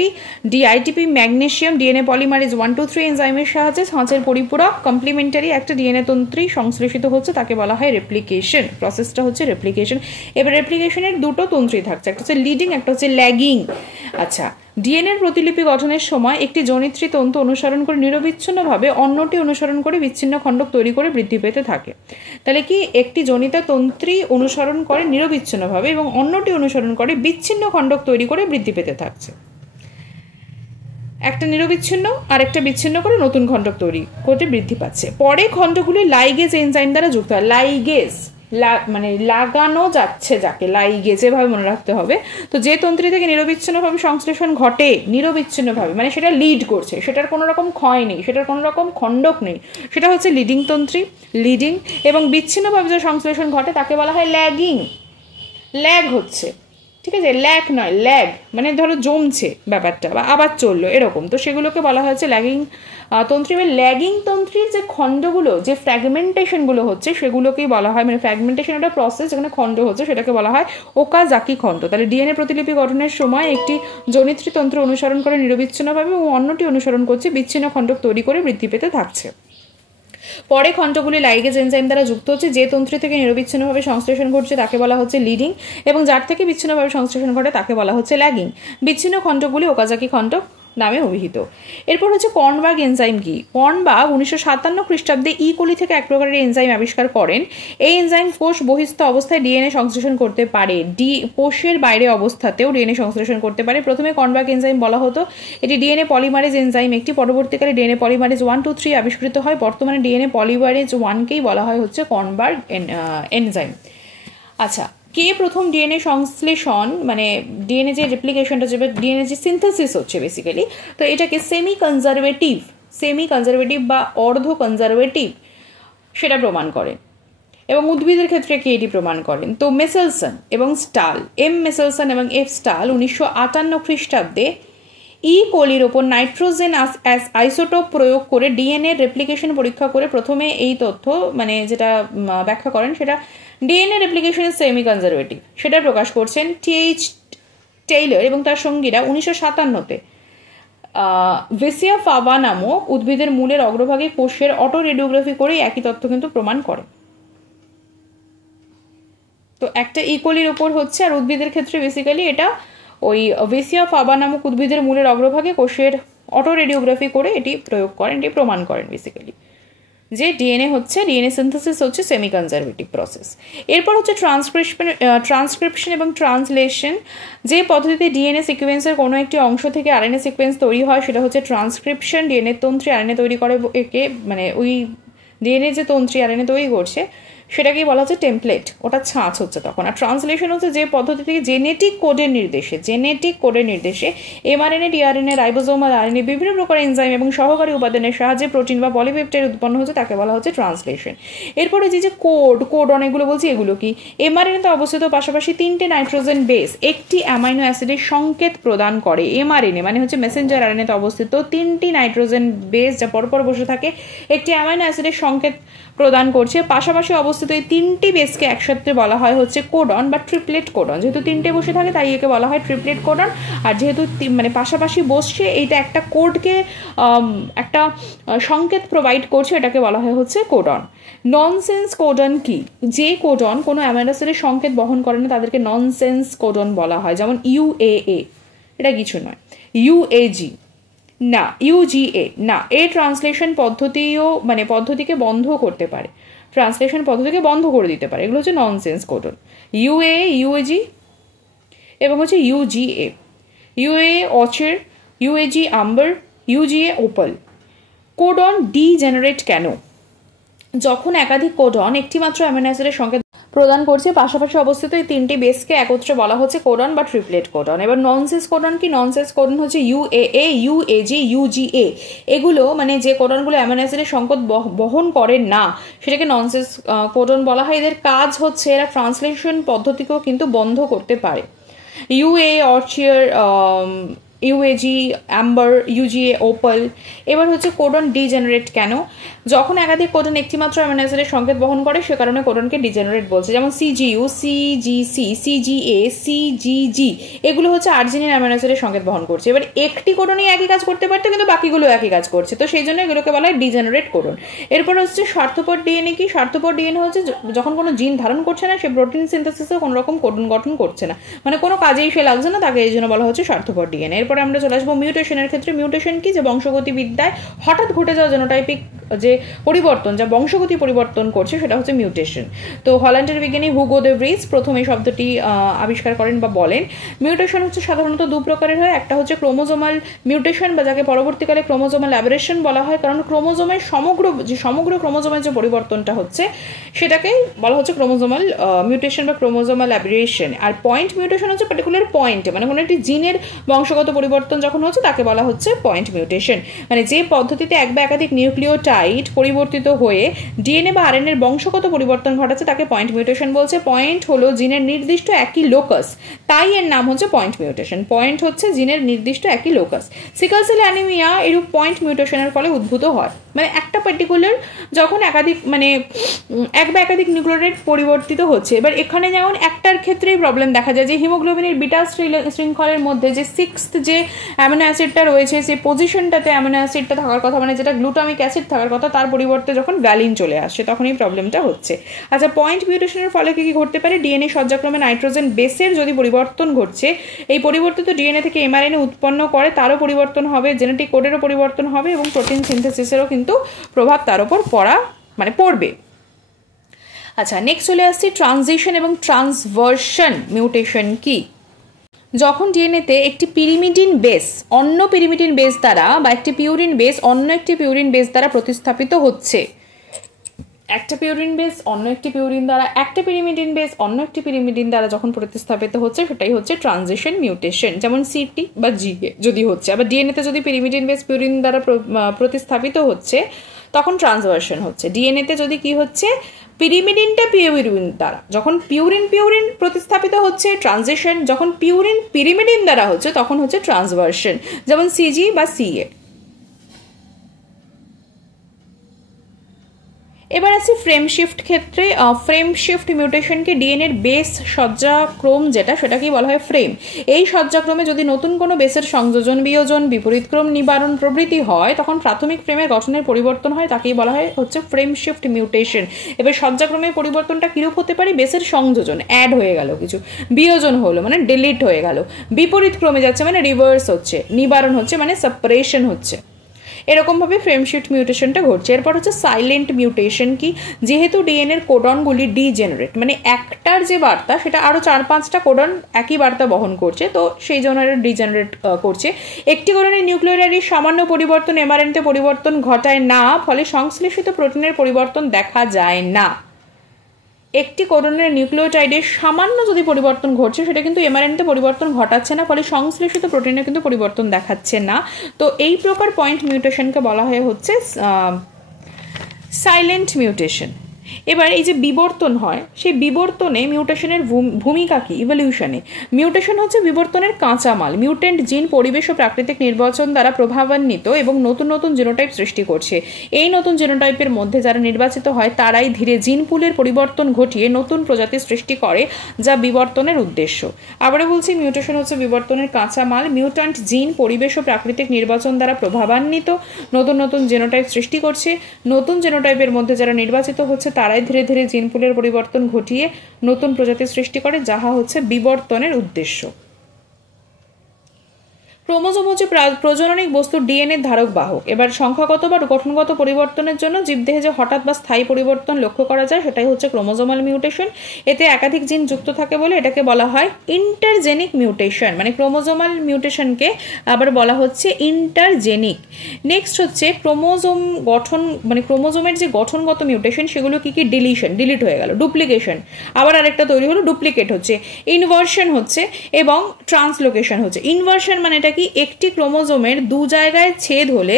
DITP, magnesium DNA polymerase 1, 2, 3 এনজাইমের সাহায্যে ছাঁচের পরিপূরক কমপ্লিমেন্টারি একটা ডিএনএ তন্ত্রী সংশ্লেষিত হচ্ছে, তাকে বলা হয় রেপ্লিকেশন। প্রসেসটা হচ্ছে রেপ্লিকেশন। এবার রেপ্লিকেশনের দুটো তন্ত্রী থাকছে, একটা হচ্ছে লিডিং, একটা হচ্ছে ল্যাগিং। আচ্ছা, ডিএনএর প্রতিলিপি গঠনের সময় একটি জনিত্রী তন্তু অনুসরণ করে নিরবিচ্ছিন্নভাবে অন্যটি অনুসরণ করে বিচ্ছিন্ন খণ্ডক তৈরি করে বৃদ্ধি পেতে থাকে। তাহলে কি, একটি জনিতা তন্ত্রী অনুসরণ করে নিরবিচ্ছিন্নভাবে এবং অন্যটি অনুসরণ করে বিচ্ছিন্ন খণ্ডক তৈরি করে বৃদ্ধি পেতে থাকছে। একটা নিরবিচ্ছিন্ন আর একটা বিচ্ছিন্ন করে নতুন খণ্ডক তৈরি করতে বৃদ্ধি পাচ্ছে। পরে খণ্ডগুলি লাইগেজ এনজাইম দ্বারা যুক্ত হয়। লাইগেজ মানে লাগানো যাচ্ছে, যাকে লাইগে যেভাবে মনে রাখতে হবে। তো যে তন্ত্রী থেকে নিরবিচ্ছিন্নভাবে সংশ্লেষণ ঘটে, নিরবিচ্ছিন্নভাবে মানে সেটা লিড করছে, সেটার কোনো রকম ক্ষয় নেই, সেটার কোনো রকম খণ্ডক নেই, সেটা হচ্ছে লিডিং তন্ত্রী, লিডিং। এবং বিচ্ছিন্নভাবে যে সংশ্লেষণ ঘটে তাকে বলা হয় ল্যাগিং। ল্যাগ হচ্ছে, ঠিক আছে, ল্যাগ নয়, ল্যাগ মানে ধরো জমছে ব্যাপারটা বা আবার চললো এরকম, তো সেগুলোকে বলা হয়েছে ল্যাগিং তন্ত্রী। বা ল্যাগিং তন্ত্রীর যে খণ্ডগুলো, যে ফ্র্যাগমেন্টেশনগুলো হচ্ছে সেগুলোকেই বলা হয়, মানে ফ্র্যাগমেন্টেশন একটা প্রসেস যেখানে খণ্ড হচ্ছে সেটাকে বলা হয় ওকাজাকি খণ্ড। তাহলে ডিএনএ প্রতিলিপি গঠনের সময় একটি জনিত্রী তন্ত্র অনুসরণ করে নিরবিচ্ছিন্নভাবে এবং অন্যটি অনুসরণ করছে বিচ্ছিন্ন খণ্ডক তৈরি করে বৃদ্ধি পেতে থাকছে। পরে খণ্ডগুলি লাইগেজ এনজাইম দ্বারা যুক্ত হচ্ছে। যে তন্ত্রী থেকে নিরবিচ্ছিন্নভাবে সংশ্লেষণ ঘটছে তাকে বলা হচ্ছে লিডিং, এবং যার থেকে বিচ্ছিন্নভাবে সংশ্লেষণ ঘটে তাকে বলা হচ্ছে ল্যাগিং। বিচ্ছিন্ন খণ্ডগুলি ওকাজাকি খণ্ডক নামে অভিহিত। এরপর হচ্ছে কর্নবার্গ এনজাইম কি? কর্নবার্গ 1957 খ্রিস্টাব্দে ই কোলি থেকে এক প্রকারের এনজাইম আবিষ্কার করেন। এই এনজাইম কোষ বহিস্থ অবস্থায় ডিএনএ সংশ্লেষণ করতে পারে, কোষের বাইরে অবস্থাতেও ডিএনএ সংশ্লেষণ করতে পারে। প্রথমে কর্নবার্গ এনজাইম বলা হতো এটি ডিএনএ পলিমারেজ এনজাইম একটি, পরবর্তীকালে ডিএনএ পলিমারেজ 1, 2, 3 আবিষ্কৃত হয়। বর্তমানে ডিএনএ পলিমারেজ 1কেই বলা হয় হচ্ছে কর্নবার্গ এনজাইম। আচ্ছা, কে প্রথম ডিএনএ সংশ্লেষণ মানে ডিএনএ যে রেপ্লিকেশনটা, যে ডিএনএ যে সিনথেসিস হচ্ছে বেসিক্যালি, তো এটাকে সেমি কনজারভেটিভ বা অর্ধ কনজারভেটিভ সেটা প্রমাণ করে। এবং উদ্ভিদের ক্ষেত্রে কে এটি প্রমাণ করেন? তো মেসেলসন এবং স্টাল, মেসেলসন এবং এফ স্টাল 1958 খ্রিস্টাব্দে ই কোলির ওপর নাইট্রোজেন আইসোটোপ প্রয়োগ করে ডিএনএ রেপ্লিকেশন পরীক্ষা করে প্রথমে এই তথ্য মানে যেটা ব্যাখ্যা করেন সেটা ডিএনএ রেপ্লিকেশনের সেমি কনজারভেটিভ, সেটা প্রকাশ করছেন টি.এইচ. টেইলর এবং তার সঙ্গীরা 1957-তে। ভেসিয়া ফাবা নামক উদ্ভিদের মূলের অগ্রভাগে কোষের অটো রেডিওগ্রাফি করে একই তথ্য কিন্তু প্রমাণ করে। তো একটা ইকোলির ওপর হচ্ছে, আর উদ্ভিদের ক্ষেত্রে বেসিক্যালি এটা ওই ভেসিয়া ফাবা নামক উদ্ভিদের মূলের অগ্রভাগে কোষের অটো রেডিওগ্রাফি করে এটি প্রয়োগ করেন, এটি প্রমাণ করেন বেসিক্যালি যে ডিএনএ হচ্ছে, ডিএনএ সিনথেসিস হচ্ছে সেমি কনজারভেটিভ প্রসেস। এরপর হচ্ছে ট্রান্সক্রিপশন এবং ট্রান্সলেশন। যে পদ্ধতিতে ডিএনএ সিকোয়েন্সের কোনো একটি অংশ থেকে আরএনএ সিকোয়েন্স তৈরি হয় সেটা হচ্ছে ট্রান্সক্রিপশন। ডিএনএ তন্ত্রী আরএনএ তৈরি করে একে, মানে ওই ডিএনএ যে তন্ত্রী আরএনএ তৈরি করছে সেটাকেই বলা হচ্ছে টেমপ্লেট, ওটা ছাঁচ হচ্ছে তখন। আর ট্রান্সলেশন হচ্ছে যে পদ্ধতি থেকে জেনেটিক কোডের নির্দেশে এমআরএনএ, টিআরএনএ, রাইবোজোমাল আরএনএ বিভিন্ন প্রকার এনজাইম এবং সহকারী উপাদানের সাহায্যে প্রোটিন বা পলিপেপটাইড উৎপন্ন হচ্ছে তাকে বলা হচ্ছে ট্রান্সলেশন। এরপরে যে কোড অনেকগুলো বলছি, এগুলো কি? এমআরএনএতে অবস্থিত পাশাপাশি 3টে নাইট্রোজেন বেস একটি অ্যামাইনো অ্যাসিডের সংকেত প্রদান করে। এমআরএনএ মানে হচ্ছে মেসেঞ্জার আরএনএতে অবস্থিত 3টি নাইট্রোজেন বেস যা পরপর বসে থাকে একটি অ্যামাইনো অ্যাসিডের সংকেত প্রদান করছে। পাশাপাশি অবস্থিত এই 3টি বেসকে একসাথে বলা হয় হচ্ছে কোডন বা ট্রিপলেট কোডন। যেহেতু 3টে বসে থাকে তাই একে বলা হয় ট্রিপলেট কোডন। আর যেহেতু মানে পাশাপাশি বসছে, এইটা একটা কোডকে একটা সংকেত প্রোভাইড করছে, এটাকে বলা হয় হচ্ছে কোডন। ননসেন্স কোডন কি? যে কোডন কোনো অ্যামাইনো অ্যাসিডের সংকেত বহন করে না তাদেরকে ননসেন্স কোডন বলা হয়। যেমন ইউএএ, এটা কিছু নয়। ইউএজি না, ইউজিএ না, এই ট্রান্সলেশন পদ্ধতিকে বন্ধ করতে পারে, ট্রান্সলেশন পদ্ধতিকে বন্ধ করে দিতে পারে। এগুলো হচ্ছে ননসেন্স কোডন। ইউএ, ইউএজি এবং হচ্ছে UGA. UA ochre, UAG amber, UGA opal. Codon degenerate কেন? যখন একাধিক কোডন একটি মাত্র অ্যামিনো অ্যাসিডের সংকেত প্রদান করছে, পাশাপাশি অবস্থিত এই 3টি বেসকে একত্রে বলা হচ্ছে কোডন বা ট্রিপলেট কোডন। এবার ননসেন্স কোডন কি? ননসেন্স কোডন হচ্ছে ইউএএ, ইউএজি, ইউজিএ। এগুলো মানে যে কোডনগুলো অ্যামিনো অ্যাসিডের সংকেত বহন করে না সেটাকে ননসেন্স কোডন বলা হয়। এদের কাজ হচ্ছে এরা ট্রান্সলেশন পদ্ধতিকেও কিন্তু বন্ধ করতে পারে। UA ochre, UAG amber, UGA opal. এবার হচ্ছে কোডন ডিজেনারেট কেন? যখন একাধিক কোডন একটিমাত্র অ্যামিনো অ্যাসিডের সংকেত বহন করে সে কারণে কোডনকে ডিজেনারেট বলছে। যেমন সিজিইউ, সিজিসি, সিজিএ, সিজিজি এগুলো হচ্ছে আর্জিনিন অ্যামিনো অ্যাসিডের সংকেত বহন করছে। এবার একটি কোডনই একই কাজ করতে পারতো কিন্তু বাকিগুলো একই কাজ করছে, তো সেই জন্য এগুলোকে বলা হয় ডিজেনারেট কোডন। এরপর হচ্ছে স্বার্থপর ডিএনএ কি? স্বার্থপর ডিএনএ হচ্ছে যখন কোনো জিন ধারণ করছে না, সে প্রোটিন সিনথেসিসে কোনো রকম কোডন গঠন করছে না, মানে কোনো কাজেই সে লাগছে না, তাকে এই জন্য বলা হচ্ছে স্বার্থপর ডিএনএ। এরপরে আমরা চলে আসবো মিউটেশনের ক্ষেত্রে। মিউটেশন কি? যে বংশগতিবিদ্যায় হঠাৎ ঘটে যাওয়া জেনোটাইপিক যে পরিবর্তন, যা বংশগতি পরিবর্তন করছে সেটা হচ্ছে মিউটেশন। তো হল্যান্ডের বিজ্ঞানী হুগো দে ভ্রিস প্রথম এই শব্দটি আবিষ্কার করেন বা বলেন। মিউটেশন হচ্ছে সাধারণত দু প্রকারের হয়, একটা হচ্ছে ক্রোমোজোমাল মিউটেশন বা যাকে পরবর্তীকালে ক্রোমোজোমাল অ্যাবেরেশন বলা হয়, কারণ ক্রোমোজোমের সমগ্র ক্রোমোজোমের যে পরিবর্তনটা হচ্ছে সেটাকে বলা হচ্ছে ক্রোমোজোমাল মিউটেশন বা ক্রোমোজোমাল অ্যাবেরেশন। আর পয়েন্ট মিউটেশন হচ্ছে পার্টিকুলার পয়েন্টে, মানে কোনো একটি জিনের বংশগত পরিবর্তন যখন হচ্ছে তাকে বলা হচ্ছে পয়েন্ট মিউটেশন। মানে যে পদ্ধতিতে এক বা একাধিক নিউক্লিওটাইড পরিবর্তিত হয়ে ডিএনএ বা আরএনএ এর বংশগত পরিবর্তন ঘটাচ্ছে তাকে পয়েন্ট মিউটেশন বলছে। পয়েন্ট হলো জিনের নির্দিষ্ট একই লোকাস, তাই এর নাম হচ্ছে পয়েন্ট মিউটেশন। পয়েন্ট হচ্ছে জিনের নির্দিষ্ট একই লোকাস। সিকল সেল অ্যানিমিয়া এরূপ পয়েন্ট মিউটেশনের ফলে উদ্ভূত হয়, মানে একটা পার্টিকুলার যখন একাধিক মানে এক বা একাধিক নিউক্লিওটাইড পরিবর্তিত হচ্ছে। এবার এখানে যেমন একটার ক্ষেত্রেই প্রবলেম দেখা যায় যে হিমোগ্লোবিনের বিটা শৃঙ্খলের মধ্যে যে সিক্সথ যে অ্যামিনো অ্যাসিডটা রয়েছে সেই পজিশনটাতে অ্যামিনো অ্যাসিডটা থাকার কথা, মানে যেটা গ্লুটামিক অ্যাসিড থাকার কথা, তার পরিবর্তে যখন ভ্যালিন চলে আসে তখন এই প্রবলেমটা হচ্ছে। আচ্ছা, পয়েন্ট মিউটেশনের ফলে কি ঘটতে পারে? ডিএনএ সজ্জাক্রমে নাইট্রোজেন বেসের যদি পরিবর্তন ঘটছে, এই পরিবর্তিত ডিএনএ থেকে এমআরএনএ উৎপন্ন করে তারও পরিবর্তন হবে, জেনেটিক কোডেরও পরিবর্তন হবে এবং প্রোটিন সিনথেসিসেরও কিন্তু প্রভাব তার উপর পড়বে। আচ্ছা, নেক্সট চলে আসছি ট্রানজিশন এবং ট্রান্সভার্সন মিউটেশন কি। যখন ডিএনএতে একটি পিরিমিডিন বেস অন্য পিরিমিডিন বেস দ্বারা বা একটি পিউরিন বেস অন্য একটি পিউরিন বেস দ্বারা প্রতিস্থাপিত হচ্ছে, একটা পিউরিন বেস অন্য একটি পিউরিন দ্বারা, একটা পিরিমিডিন বেস অন্য একটি পিরিমিডিন দ্বারা যখন প্রতিস্থাপিত হচ্ছে সেটাই হচ্ছে ট্রানজিশন মিউটেশন। যেমন সিটি বা জিএ যদি হচ্ছে, আবার ডিএনএতে যদি পিরিমিডিন বেস পিউরিন দ্বারা প্রতিস্থাপিত হচ্ছে তখন ট্রান্সভার্সন হচ্ছে। ডিএনএতে যদি কি হচ্ছে, পিরিমিডিনটা পিউরিন দ্বারা, যখন পিউরিন প্রতিস্থাপিত হচ্ছে ট্রানজিশন, যখন পিউরিন পিরিমিডিন দ্বারা হচ্ছে তখন হচ্ছে ট্রান্সভার্সন, যেমন সিজি বা সিএ। এবার আছে ফ্রেম শিফট ক্ষেত্রে। ফ্রেম শিফট মিউটেশনকে ডিএনএর বেস সজ্জাক্রম যেটা সেটাকেই বলা হয় ফ্রেম। এই সজ্জাক্রমে যদি নতুন কোনো বেসের সংযোজন, বিয়োজন, বিপরীতক্রম নিবারণ প্রভৃতি হয় তখন প্রাথমিক ফ্রেমের গঠনের পরিবর্তন হয়, তাকেই বলা হয় হচ্ছে ফ্রেম শিফট মিউটেশন। এবার সজ্জাক্রমের পরিবর্তনটা কীরূপ হতে পারে? বেসের সংযোজন, অ্যাড হয়ে গেল কিছু, বিয়োজন হলো মানে ডিলিট হয়ে গেল, বিপরীত ক্রমে যাচ্ছে মানে রিভার্স হচ্ছে, নিবারণ হচ্ছে মানে সেপারেশন হচ্ছে, এরকমভাবে ফ্রেম শিফট মিউটেশনটা ঘটছে। এরপর হচ্ছে সাইলেন্ট মিউটেশন কি। যেহেতু ডিএনএর কোডনগুলি ডিজেনারেট, মানে একটার যে বার্তা সেটা আরও 4-5টা কোডন একই বার্তা বহন করছে, তো সেই জন্য এটা ডিজেনারেট করছে। একটি কোডনের নিউক্লিওটাইডের সামান্য পরিবর্তন এমআরএনএতে পরিবর্তন ঘটায় না, ফলে সংশ্লেষিত প্রোটিনের পরিবর্তন দেখা যায় না। একটি কোডনের নিউক্লিওটাইডের সামান্য যদি পরিবর্তন ঘটছে সেটা কিন্তু এমআরএনএতে পরিবর্তন ঘটাচ্ছে না, ফলে সংশ্লেষিত প্রোটিনে কিন্তু পরিবর্তন দেখাচ্ছে না। তো এই প্রকার পয়েন্ট মিউটেশনকে বলা হয় হচ্ছে সাইলেন্ট মিউটেশন। এবার এই যে বিবর্তন হয় সেই বিবর্তনে মিউটেশনের ভূমিকা কি ইভলিউশনে? মিউটেশন হচ্ছে বিবর্তনের কাঁচামাল। মিউটেন্ট জিন পরিবেশ ও প্রাকৃতিক নির্বাচন দ্বারা প্রভাবান্বিত এবং নতুন নতুন জিনোটাইপ সৃষ্টি করছে। এই নতুন জিনোটাইপের মধ্যে যারা নির্বাচিত হয় তারাই ধীরে জিন পুলের পরিবর্তন ঘটিয়ে নতুন প্রজাতি সৃষ্টি করে, যা বিবর্তনের উদ্দেশ্য। আবারও বলছি, মিউটেশন হচ্ছে বিবর্তনের কাঁচামাল। মিউট্যান্ট জিন পরিবেশ ও প্রাকৃতিক নির্বাচন দ্বারা প্রভাবান্বিত নতুন নতুন জিনোটাইপ সৃষ্টি করছে। নতুন জিনোটাইপের মধ্যে যারা নির্বাচিত হচ্ছে তারাই ধীরে ধীরে জিনপুলের পরিবর্তন ঘটিয়ে নতুন প্রজাতি সৃষ্টি করে, যাহা হচ্ছে বিবর্তনের উদ্দেশ্য। ক্রোমোজোম হচ্ছে প্রজননিক বস্তুর ডিএনএ ধারক বাহক। এবার সংখ্যাগত বা গঠনগত পরিবর্তনের জন্য জীবদেহে যে হঠাৎ বা স্থায়ী পরিবর্তন লক্ষ্য করা যায় সেটাই হচ্ছে ক্রোমোজোমাল মিউটেশন। এতে একাধিক জিন যুক্ত থাকে বলে এটাকে বলা হয় ইন্টারজেনিক মিউটেশন, মানে ক্রোমোজোমাল মিউটেশনকে আবার বলা হচ্ছে ইন্টারজেনিক। নেক্সট হচ্ছে ক্রোমোজোম গঠন, মানে ক্রোমোজোমের যে গঠনগত মিউটেশন সেগুলো কি কি? ডিলিট হয়ে গেল, ডুপ্লিকেশন, আবার আরেকটা তৈরি হলো, ডুপ্লিকেট হচ্ছে, ইনভার্সন হচ্ছে এবং ট্রান্সলোকেশন হচ্ছে। ইনভার্সন মানে এটা কি? একটি ক্রোমোজোমের দু জায়গায় ছেদ হলে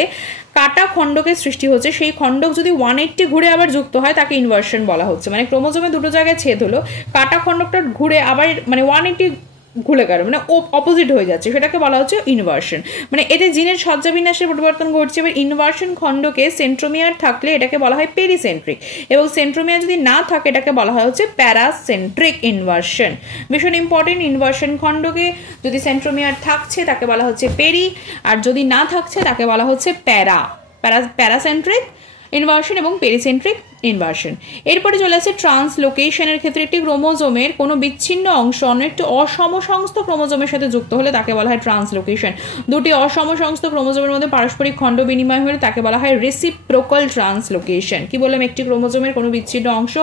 কাটা খণ্ডকের সৃষ্টি হচ্ছে, সেই খণ্ডক যদি 180 ঘুরে আবার যুক্ত হয় তাকে ইনভার্সন বলা হচ্ছে। মানে ক্রোমোজোমে দুটো জায়গায় ছেদ হলো, কাটা খণ্ডকটা ঘুরে আবার মানে 180 ঘুরে গেল, মানে অপোজিট হয়ে যাচ্ছে, সেটাকে বলা হচ্ছে ইনভার্সন। মানে এতে জিনের সজ্জাবিন্যাসের পরিবর্তন ঘটছে। এবার ইনভার্সন খণ্ডকে সেন্ট্রোমিয়ার থাকলে এটাকে বলা হয় পেরিসেন্ট্রিক, এবং সেন্ট্রোমিয়ার যদি না থাকে এটাকে বলা হয় হচ্ছে প্যারাসেন্ট্রিক ইনভার্সন। ভীষণ ইম্পর্টেন্ট, ইনভার্সন খণ্ডকে যদি সেন্ট্রোমিয়ার থাকছে তাকে বলা হচ্ছে পেরি, আর যদি না থাকছে তাকে বলা হচ্ছে প্যারাসেন্ট্রিক ইনভার্সন এবং পেরিসেন্ট্রিক ইনভার্সন। এরপরে চলে আসছে ট্রান্সলোকেশনের ক্ষেত্রে একটি ক্রোমোজোমের কোনো বিচ্ছিন্ন অংশ অন্য একটি অসমসংস্থ ক্রোমোজোমের সাথে যুক্ত হলে তাকে বলা হয় ট্রান্সলোকেশন। দুটি অসমসংস্থ ক্রোমোজোমের মধ্যে পারস্পরিক খণ্ড বিনিময় হলে তাকে বলা হয় রেসিপ্রোকাল ট্রান্সলোকেশন। কি বললাম? একটি ক্রোমোজোমের কোনো বিচ্ছিন্ন অংশ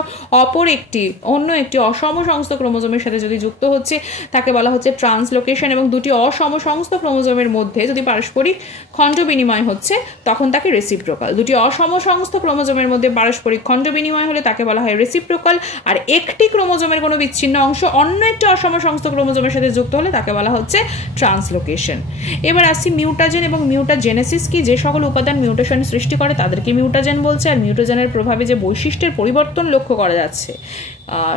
অন্য একটি অসমসংস্থ ক্রোমোজোমের সাথে যদি যুক্ত হচ্ছে তাকে বলা হচ্ছে ট্রান্সলোকেশন, এবং দুটি অসমসংস্থ ক্রোমোজোমের মধ্যে যদি পারস্পরিক খণ্ড বিনিময় হচ্ছে তখন তাকে রেসিপ্রোকাল। দুটি অসমসংস্থ ক্রোমোজোমের মধ্যে পারস্পরিক খণ্ড বিনিময় হলে তাকে বলা হয় রেসিপ্রোকাল। আর একটি ক্রোমোজোমের কোনো বিচ্ছিন্ন অংশ অন্য একটি অসমসংস্থ ক্রোমোজোমের সাথে যুক্ত হলে তাকে বলা হচ্ছে ট্রান্সলোকেশন। এবার আসছি মিউটাজেন এবং মিউটাজেনেসিস কি। যে সকল উপাদান মিউটেশন সৃষ্টি করে তাদেরকে মিউটাজেন বলছে, আর মিউটাজেনের প্রভাবে যে বৈশিষ্ট্যের পরিবর্তন লক্ষ্য করা যাচ্ছে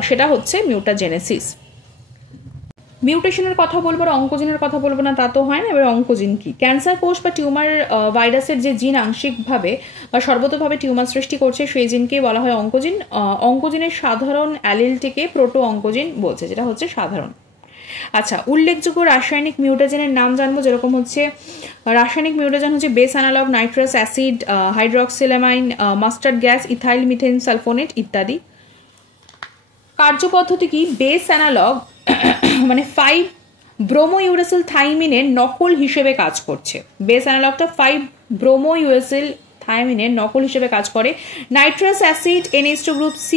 সেটা হচ্ছে মিউটাজেনেসিস। মিউটেশনের কথা বলবো আর অঙ্কোজিনের কথা বলবো না তা তো হয় না। এবার অঙ্কোজিন কি? ক্যান্সার কোষ বা টিউমার ভাইরাসের যে জিন আংশিকভাবে বা সর্বতভাবে টিউমার সৃষ্টি করছে সেই জিনকেই বলা হয় অঙ্কোজিন। অঙ্কোজিনের সাধারণ অ্যালিলটিকে প্রোটো অঙ্কোজিন বলছে, যেটা হচ্ছে সাধারণ। আচ্ছা, উল্লেখযোগ্য রাসায়নিক মিউটাজেনের নাম জানবো, যেরকম হচ্ছে রাসায়নিক মিউটাজেন হচ্ছে base analogue, nitrous acid, hydroxylamine, mustard gas, ethyl methane sulphonate ইত্যাদি। কার্যপদ্ধতি কি? বেস অ্যানালগ মানে 5 ব্রোমো ইউরেসিল থাইমিনের নকল হিসেবে কাজ করছে। বেস অ্যানালগটা 5 ব্রোমো ইউরেসিল থাইমিনের নকল হিসেবে কাজ করে। Nitrous acid NH2 group C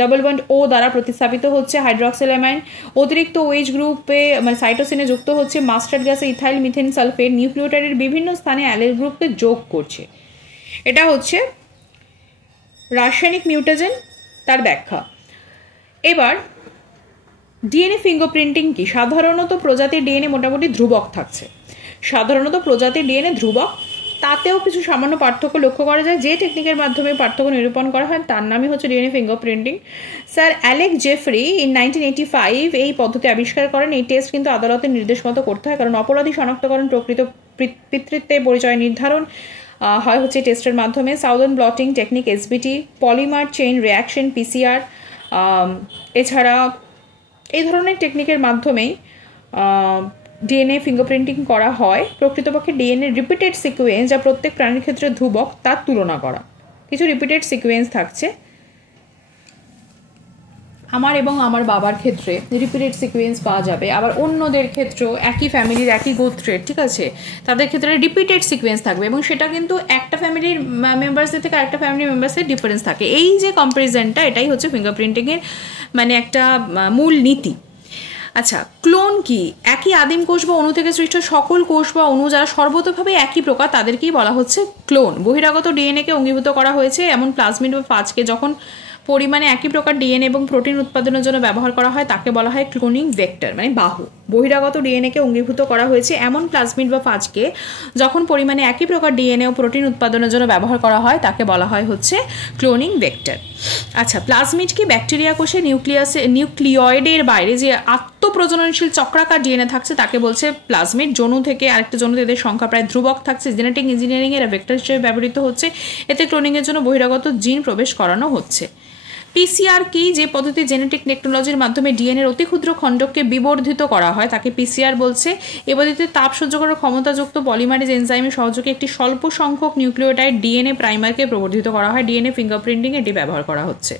double bond O দ্বারা প্রতিস্থাপিত হচ্ছে। হাইড্রক্সিলামাইন অতিরিক্ত OH গ্রুপে মানে সাইটোসিনে যুক্ত হচ্ছে। মাস্টার্ড গ্যাসে ইথাইল মিথেন সালফেট নিউক্লিওটাইডের বিভিন্ন স্থানে অ্যালিল গ্রুপকে যোগ করছে। এটা হচ্ছে রাসায়নিক মিউটাজেন, তার ব্যাখ্যা। এবার ডিএনএ ফিঙ্গারপ্রিন্টিং কি? সাধারণত প্রজাতির ডিএনএ মোটামুটি ধ্রুবক থাকছে। সাধারণত প্রজাতির ডিএনএ ধ্রুবক, তাতেও কিছু সামান্য পার্থক্য লক্ষ্য করা যায়। যে টেকনিকের মাধ্যমে পার্থক্য নিরূপণ করা হয় তার নামই হচ্ছে DNA fingerprinting. Sir Alec Jeffrey in 1985 এই পদ্ধতি আবিষ্কার করেন। এই টেস্ট কিন্তু আদালতের নির্দেশ মতো করতে হয়, কারণ অপরাধী শনাক্তকরণ, প্রকৃত পিতৃত্বের পরিচয় নির্ধারণ হয় হচ্ছে টেস্টের মাধ্যমে। Southern bloating technique SBT, polymer chain reaction PCR, এছাড়া এই ধরনের টেকনিকের মাধ্যমেই ডিএনএ ফিঙ্গারপ্রিন্টিং করা হয়। প্রকৃতপক্ষে ডিএনএ রিপিটেড সিকোয়েন্স যা প্রত্যেক প্রাণীর ক্ষেত্রে ধ্রুবক তার তুলনা করা। কিছু রিপিটেড সিকোয়েন্স থাকছে, আমার এবং আমার বাবার ক্ষেত্রে রিপিটেড সিকোয়েন্স পাওয়া যাবে, আবার অন্যদের ক্ষেত্রেও একই ফ্যামিলির একই গোত্রের, ঠিক আছে, তাদের ক্ষেত্রে রিপিটেড সিকোয়েন্স থাকবে, এবং সেটা কিন্তু একটা ফ্যামিলির মেম্বার্সদের থেকে আরেকটা ফ্যামিলির মেম্বার্সের ডিফারেন্স থাকে। এই যে কম্পারিজনটা, এটাই হচ্ছে ফিঙ্গারপ্রিন্টিংয়ের মানে একটা মূল নীতি। আচ্ছা, ক্লোন কি? একই আদিম কোষ বা অণু থেকে সৃষ্ট সকল কোষ বা অণু যারা সর্বতভাবে একই প্রকার তাদেরকেই বলা হচ্ছে ক্লোন। বহিরাগত ডিএনএকে অঙ্গীভূত করা হয়েছে এমন প্লাজমিড বা ফাজকে যখন পরিমাণে একই প্রকার ডিএনএ এবং প্রোটিন উৎপাদনের জন্য ব্যবহার করা হয় তাকে বলা হয় ক্লোনিং ভেক্টর, মানে বাহু। বহিরাগত ডিএনএকে অঙ্গীভূত করা হয়েছে এমন প্লাজমিড বা ফাজকে যখন পরিমাণে একই প্রকার ডিএনএ ও প্রোটিন উৎপাদনের জন্য ব্যবহার করা হয় তাকে বলা হয় হচ্ছে ক্লোনিং ভেক্টর। আচ্ছা, প্লাজমিড কি? ব্যাকটেরিয়া কোষে নিউক্লিয়য়েডের বাইরে যে আত্মপ্রজননশীল চক্রাকার ডিএনএ থাকছে তাকে বলছে প্লাজমিড। যৌন থেকে আরেকটা যৌনতে এদের সংখ্যা প্রায় ধ্রুবক থাকছে। জেনেটিক ইঞ্জিনিয়ারিং এর ভেক্টর হিসেবে ব্যবহৃত হচ্ছে। এতে ক্লোনিংয়ের জন্য বহিরাগত জিন প্রবেশ করানো হচ্ছে। PCR কি? যে পদ্ধতি জেনেটিক টেকনোলজির মাধ্যমে ডিএনএর অতি ক্ষুদ্র খণ্ডকে বিবর্ধিত করা হয় তাকে PCR বলছে। এ পদ্ধতিতে তাপ সহ্য করার ক্ষমতাযুক্ত পলিমারেজ এনজাইমের সহযোগে একটি স্বল্প সংখ্যক নিউক্লিওটাইড ডিএনএ প্রাইমারকে প্রবর্ধিত করা হয়। ডিএনএ ফিঙ্গারপ্রিন্টিং এটি ব্যবহার করা হচ্ছে।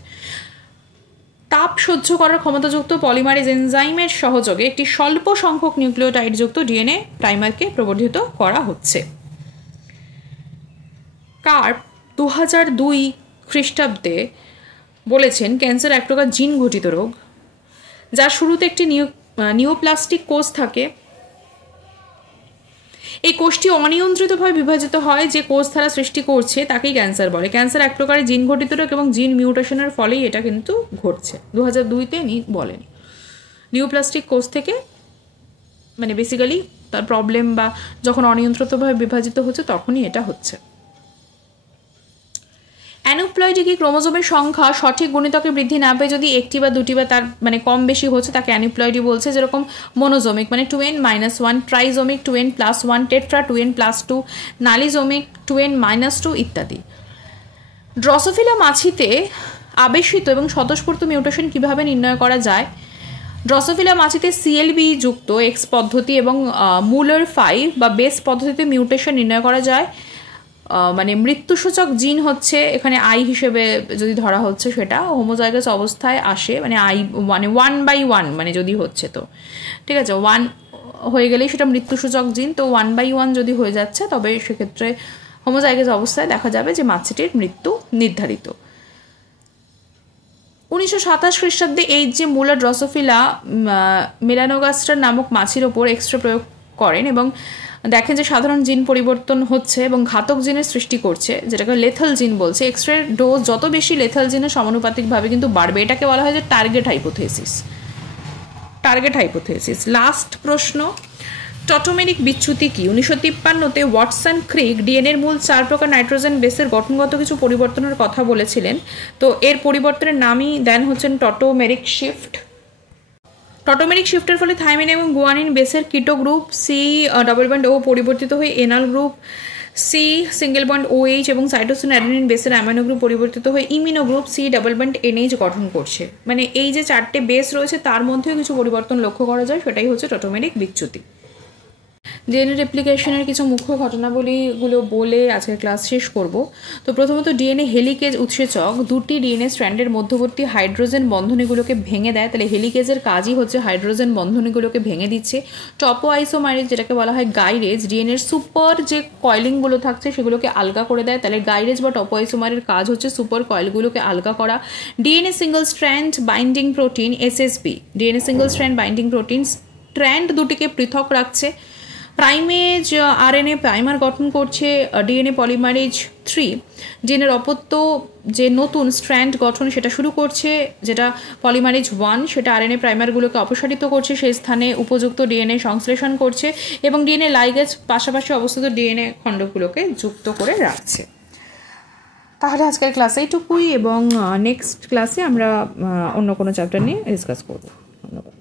তাপ সহ্য করার ক্ষমতাযুক্ত পলিমারেজ এনজাইমের সহযোগে একটি স্বল্প সংখ্যক নিউক্লিওটাইডযুক্ত ডিএনএ প্রাইমারকে প্রবর্ধিত করা হচ্ছে। কার্প 2002 খ্রিস্টাব্দে বলেছেন ক্যান্সার এক প্রকার জিন ঘটিত রোগ, যার শুরুতে একটি নিওপ্লাস্টিক কোষ থাকে। এই কোষটি অনিয়ন্ত্রিতভাবে বিভাজিত হয়। যে কোষ ধারা সৃষ্টি করছে তাকেই ক্যান্সার বলে। ক্যান্সার এক প্রকারের জিন ঘটিত রোগ এবং জিন মিউটেশনের ফলেই এটা কিন্তু ঘটছে। 2002-তে বলেন নিওপ্লাস্টিক কোষ থেকে মানে বেসিক্যালি তার প্রবলেম বা যখন অনিয়ন্ত্রিতভাবে বিভাজিত হচ্ছে তখনই এটা হচ্ছে। অ্যানুপ্লয়েডি কি? ক্রোমোজোমের সংখ্যা সঠিক গুণিতকে বৃদ্ধি না পেয়ে যদি একটি বা দুটি বা তার মানে কম বেশি হচ্ছে তাকে অ্যানুপ্লয়েডি বলছে। যেরকম মোনোজোমিক মানে 2n-1, ট্রাইজোমিক 2n+1, tetra 2n+2, নালিজোমিক 2n-2 ইত্যাদি। ড্রসোফিলা মাছিতে আবেশিত এবং স্বতঃস্ফূর্ত মিউটেশন কিভাবে নির্ণয় করা যায়? ড্রসোফিলা মাছিতে CLB যুক্ত X পদ্ধতি এবং মুলার 5 বা বেস পদ্ধতিতে মিউটেশন নির্ণয় করা যায়। মানে মৃত্যুসূচক জিন হচ্ছে এখানে আই হিসেবে যদি ধরা হচ্ছে, সেটা হোমোজাইগাস অবস্থায় আসে, মানে আই মানে 1/1 মানে যদি হচ্ছে, তো ঠিক আছে 1 হয়ে গেলেই সেটা মৃত্যুসূচক জিন। তো 1/1 যদি হয়ে যাচ্ছে তবে সেক্ষেত্রে হোমোজাইগাস অবস্থায় দেখা যাবে যে মাছিটির মৃত্যু নির্ধারিত। 1927 খ্রিস্টাব্দে এই যে মুলার ড্রসোফিলা মেলানোগাস্টার নামক মাছির ওপর এক্সরে প্রয়োগ করেন এবং দেখেন যে সাধারণ জিন পরিবর্তন হচ্ছে এবং ঘাতক জিনের সৃষ্টি করছে, যেটাকে লেথাল জিন বলছে। এক্সরের ডোজ যত বেশি লেথাল জিনের সমানুপাতিকভাবে কিন্তু বাড়বে, এটাকে বলা হয় যে টার্গেট হাইপোথেসিস। লাস্ট প্রশ্ন, টটোমেরিক বিচ্যুতি কি? 1953-তে ওয়াটসন ক্রিক ডিএনএর মূল 4 প্রকার নাইট্রোজেন বেসের গঠনগত কিছু পরিবর্তনের কথা বলেছিলেন। তো এর পরিবর্তনের নামই দেন হচ্ছেন টটোমেরিক শিফট। টটোমেরিক শিফটের ফলে থাইমিন এবং গুয়ানিন বেসের কিটো গ্রুপ C+O পরিবর্তিত হয়ে এনাল গ্রুপ C≡OH এবং সাইটোসিন অ্যাডেনিন বেসের অ্যামাইনো গ্রুপ পরিবর্তিত হয়ে ইমিনো গ্রুপ C+NH গঠন করছে। মানে এই যে 4টে বেস রয়েছে তার মধ্যেও কিছু পরিবর্তন লক্ষ্য করা যায়, সেটাই হচ্ছে টটোমেরিক বিচ্যুতি। ডিএনএ রেপ্লিকেশনের কিছু মুখ্য ঘটনাবলীগুলো বলে আজকের ক্লাস শেষ করব। তো প্রথমত ডিএনএ হেলিকেজ উৎসেচক দুটি ডিএনএ স্ট্র্যান্ডের মধ্যবর্তী হাইড্রোজেন বন্ধনীগুলোকে ভেঙে দেয়। তাহলে হেলিকেজের কাজই হচ্ছে হাইড্রোজেন বন্ধনীগুলোকে ভেঙে দিচ্ছে। টপো আইসোমারেজ যেটাকে বলা হয় গাইরেজ, ডিএনএর সুপার যে কয়েলিংগুলো থাকছে সেগুলোকে আলগা করে দেয়। তাহলে গাইরেজ বা টপো আইসোমারের কাজ হচ্ছে সুপার কয়েলগুলোকে আলগা করা। DNA single strand binding protein SSB, DNA single strand binding protein strand দুটিকে পৃথক রাখছে। প্রাইমেজ আরএনএ প্রাইমার গঠন করছে। ডিএনএ পলিমারেজ 3 ডিএনএর অপত্য যে নতুন স্ট্র্যান্ড গঠন সেটা শুরু করছে, যেটা পলিমারেজ 1 সেটা আরএনএ প্রাইমারগুলোকে অপসারিত করছে, সেই স্থানে উপযুক্ত ডিএনএ সংশ্লেষণ করছে এবং ডিএনএ লাইগেজ পাশাপাশি অবস্থিত ডিএনএ খণ্ডগুলোকে যুক্ত করে রাখছে। তাহলে আজকের ক্লাসে এইটুকুই এবং নেক্সট ক্লাসে আমরা অন্য কোনো চ্যাপ্টার নিয়ে ডিসকাস করব। ধন্যবাদ।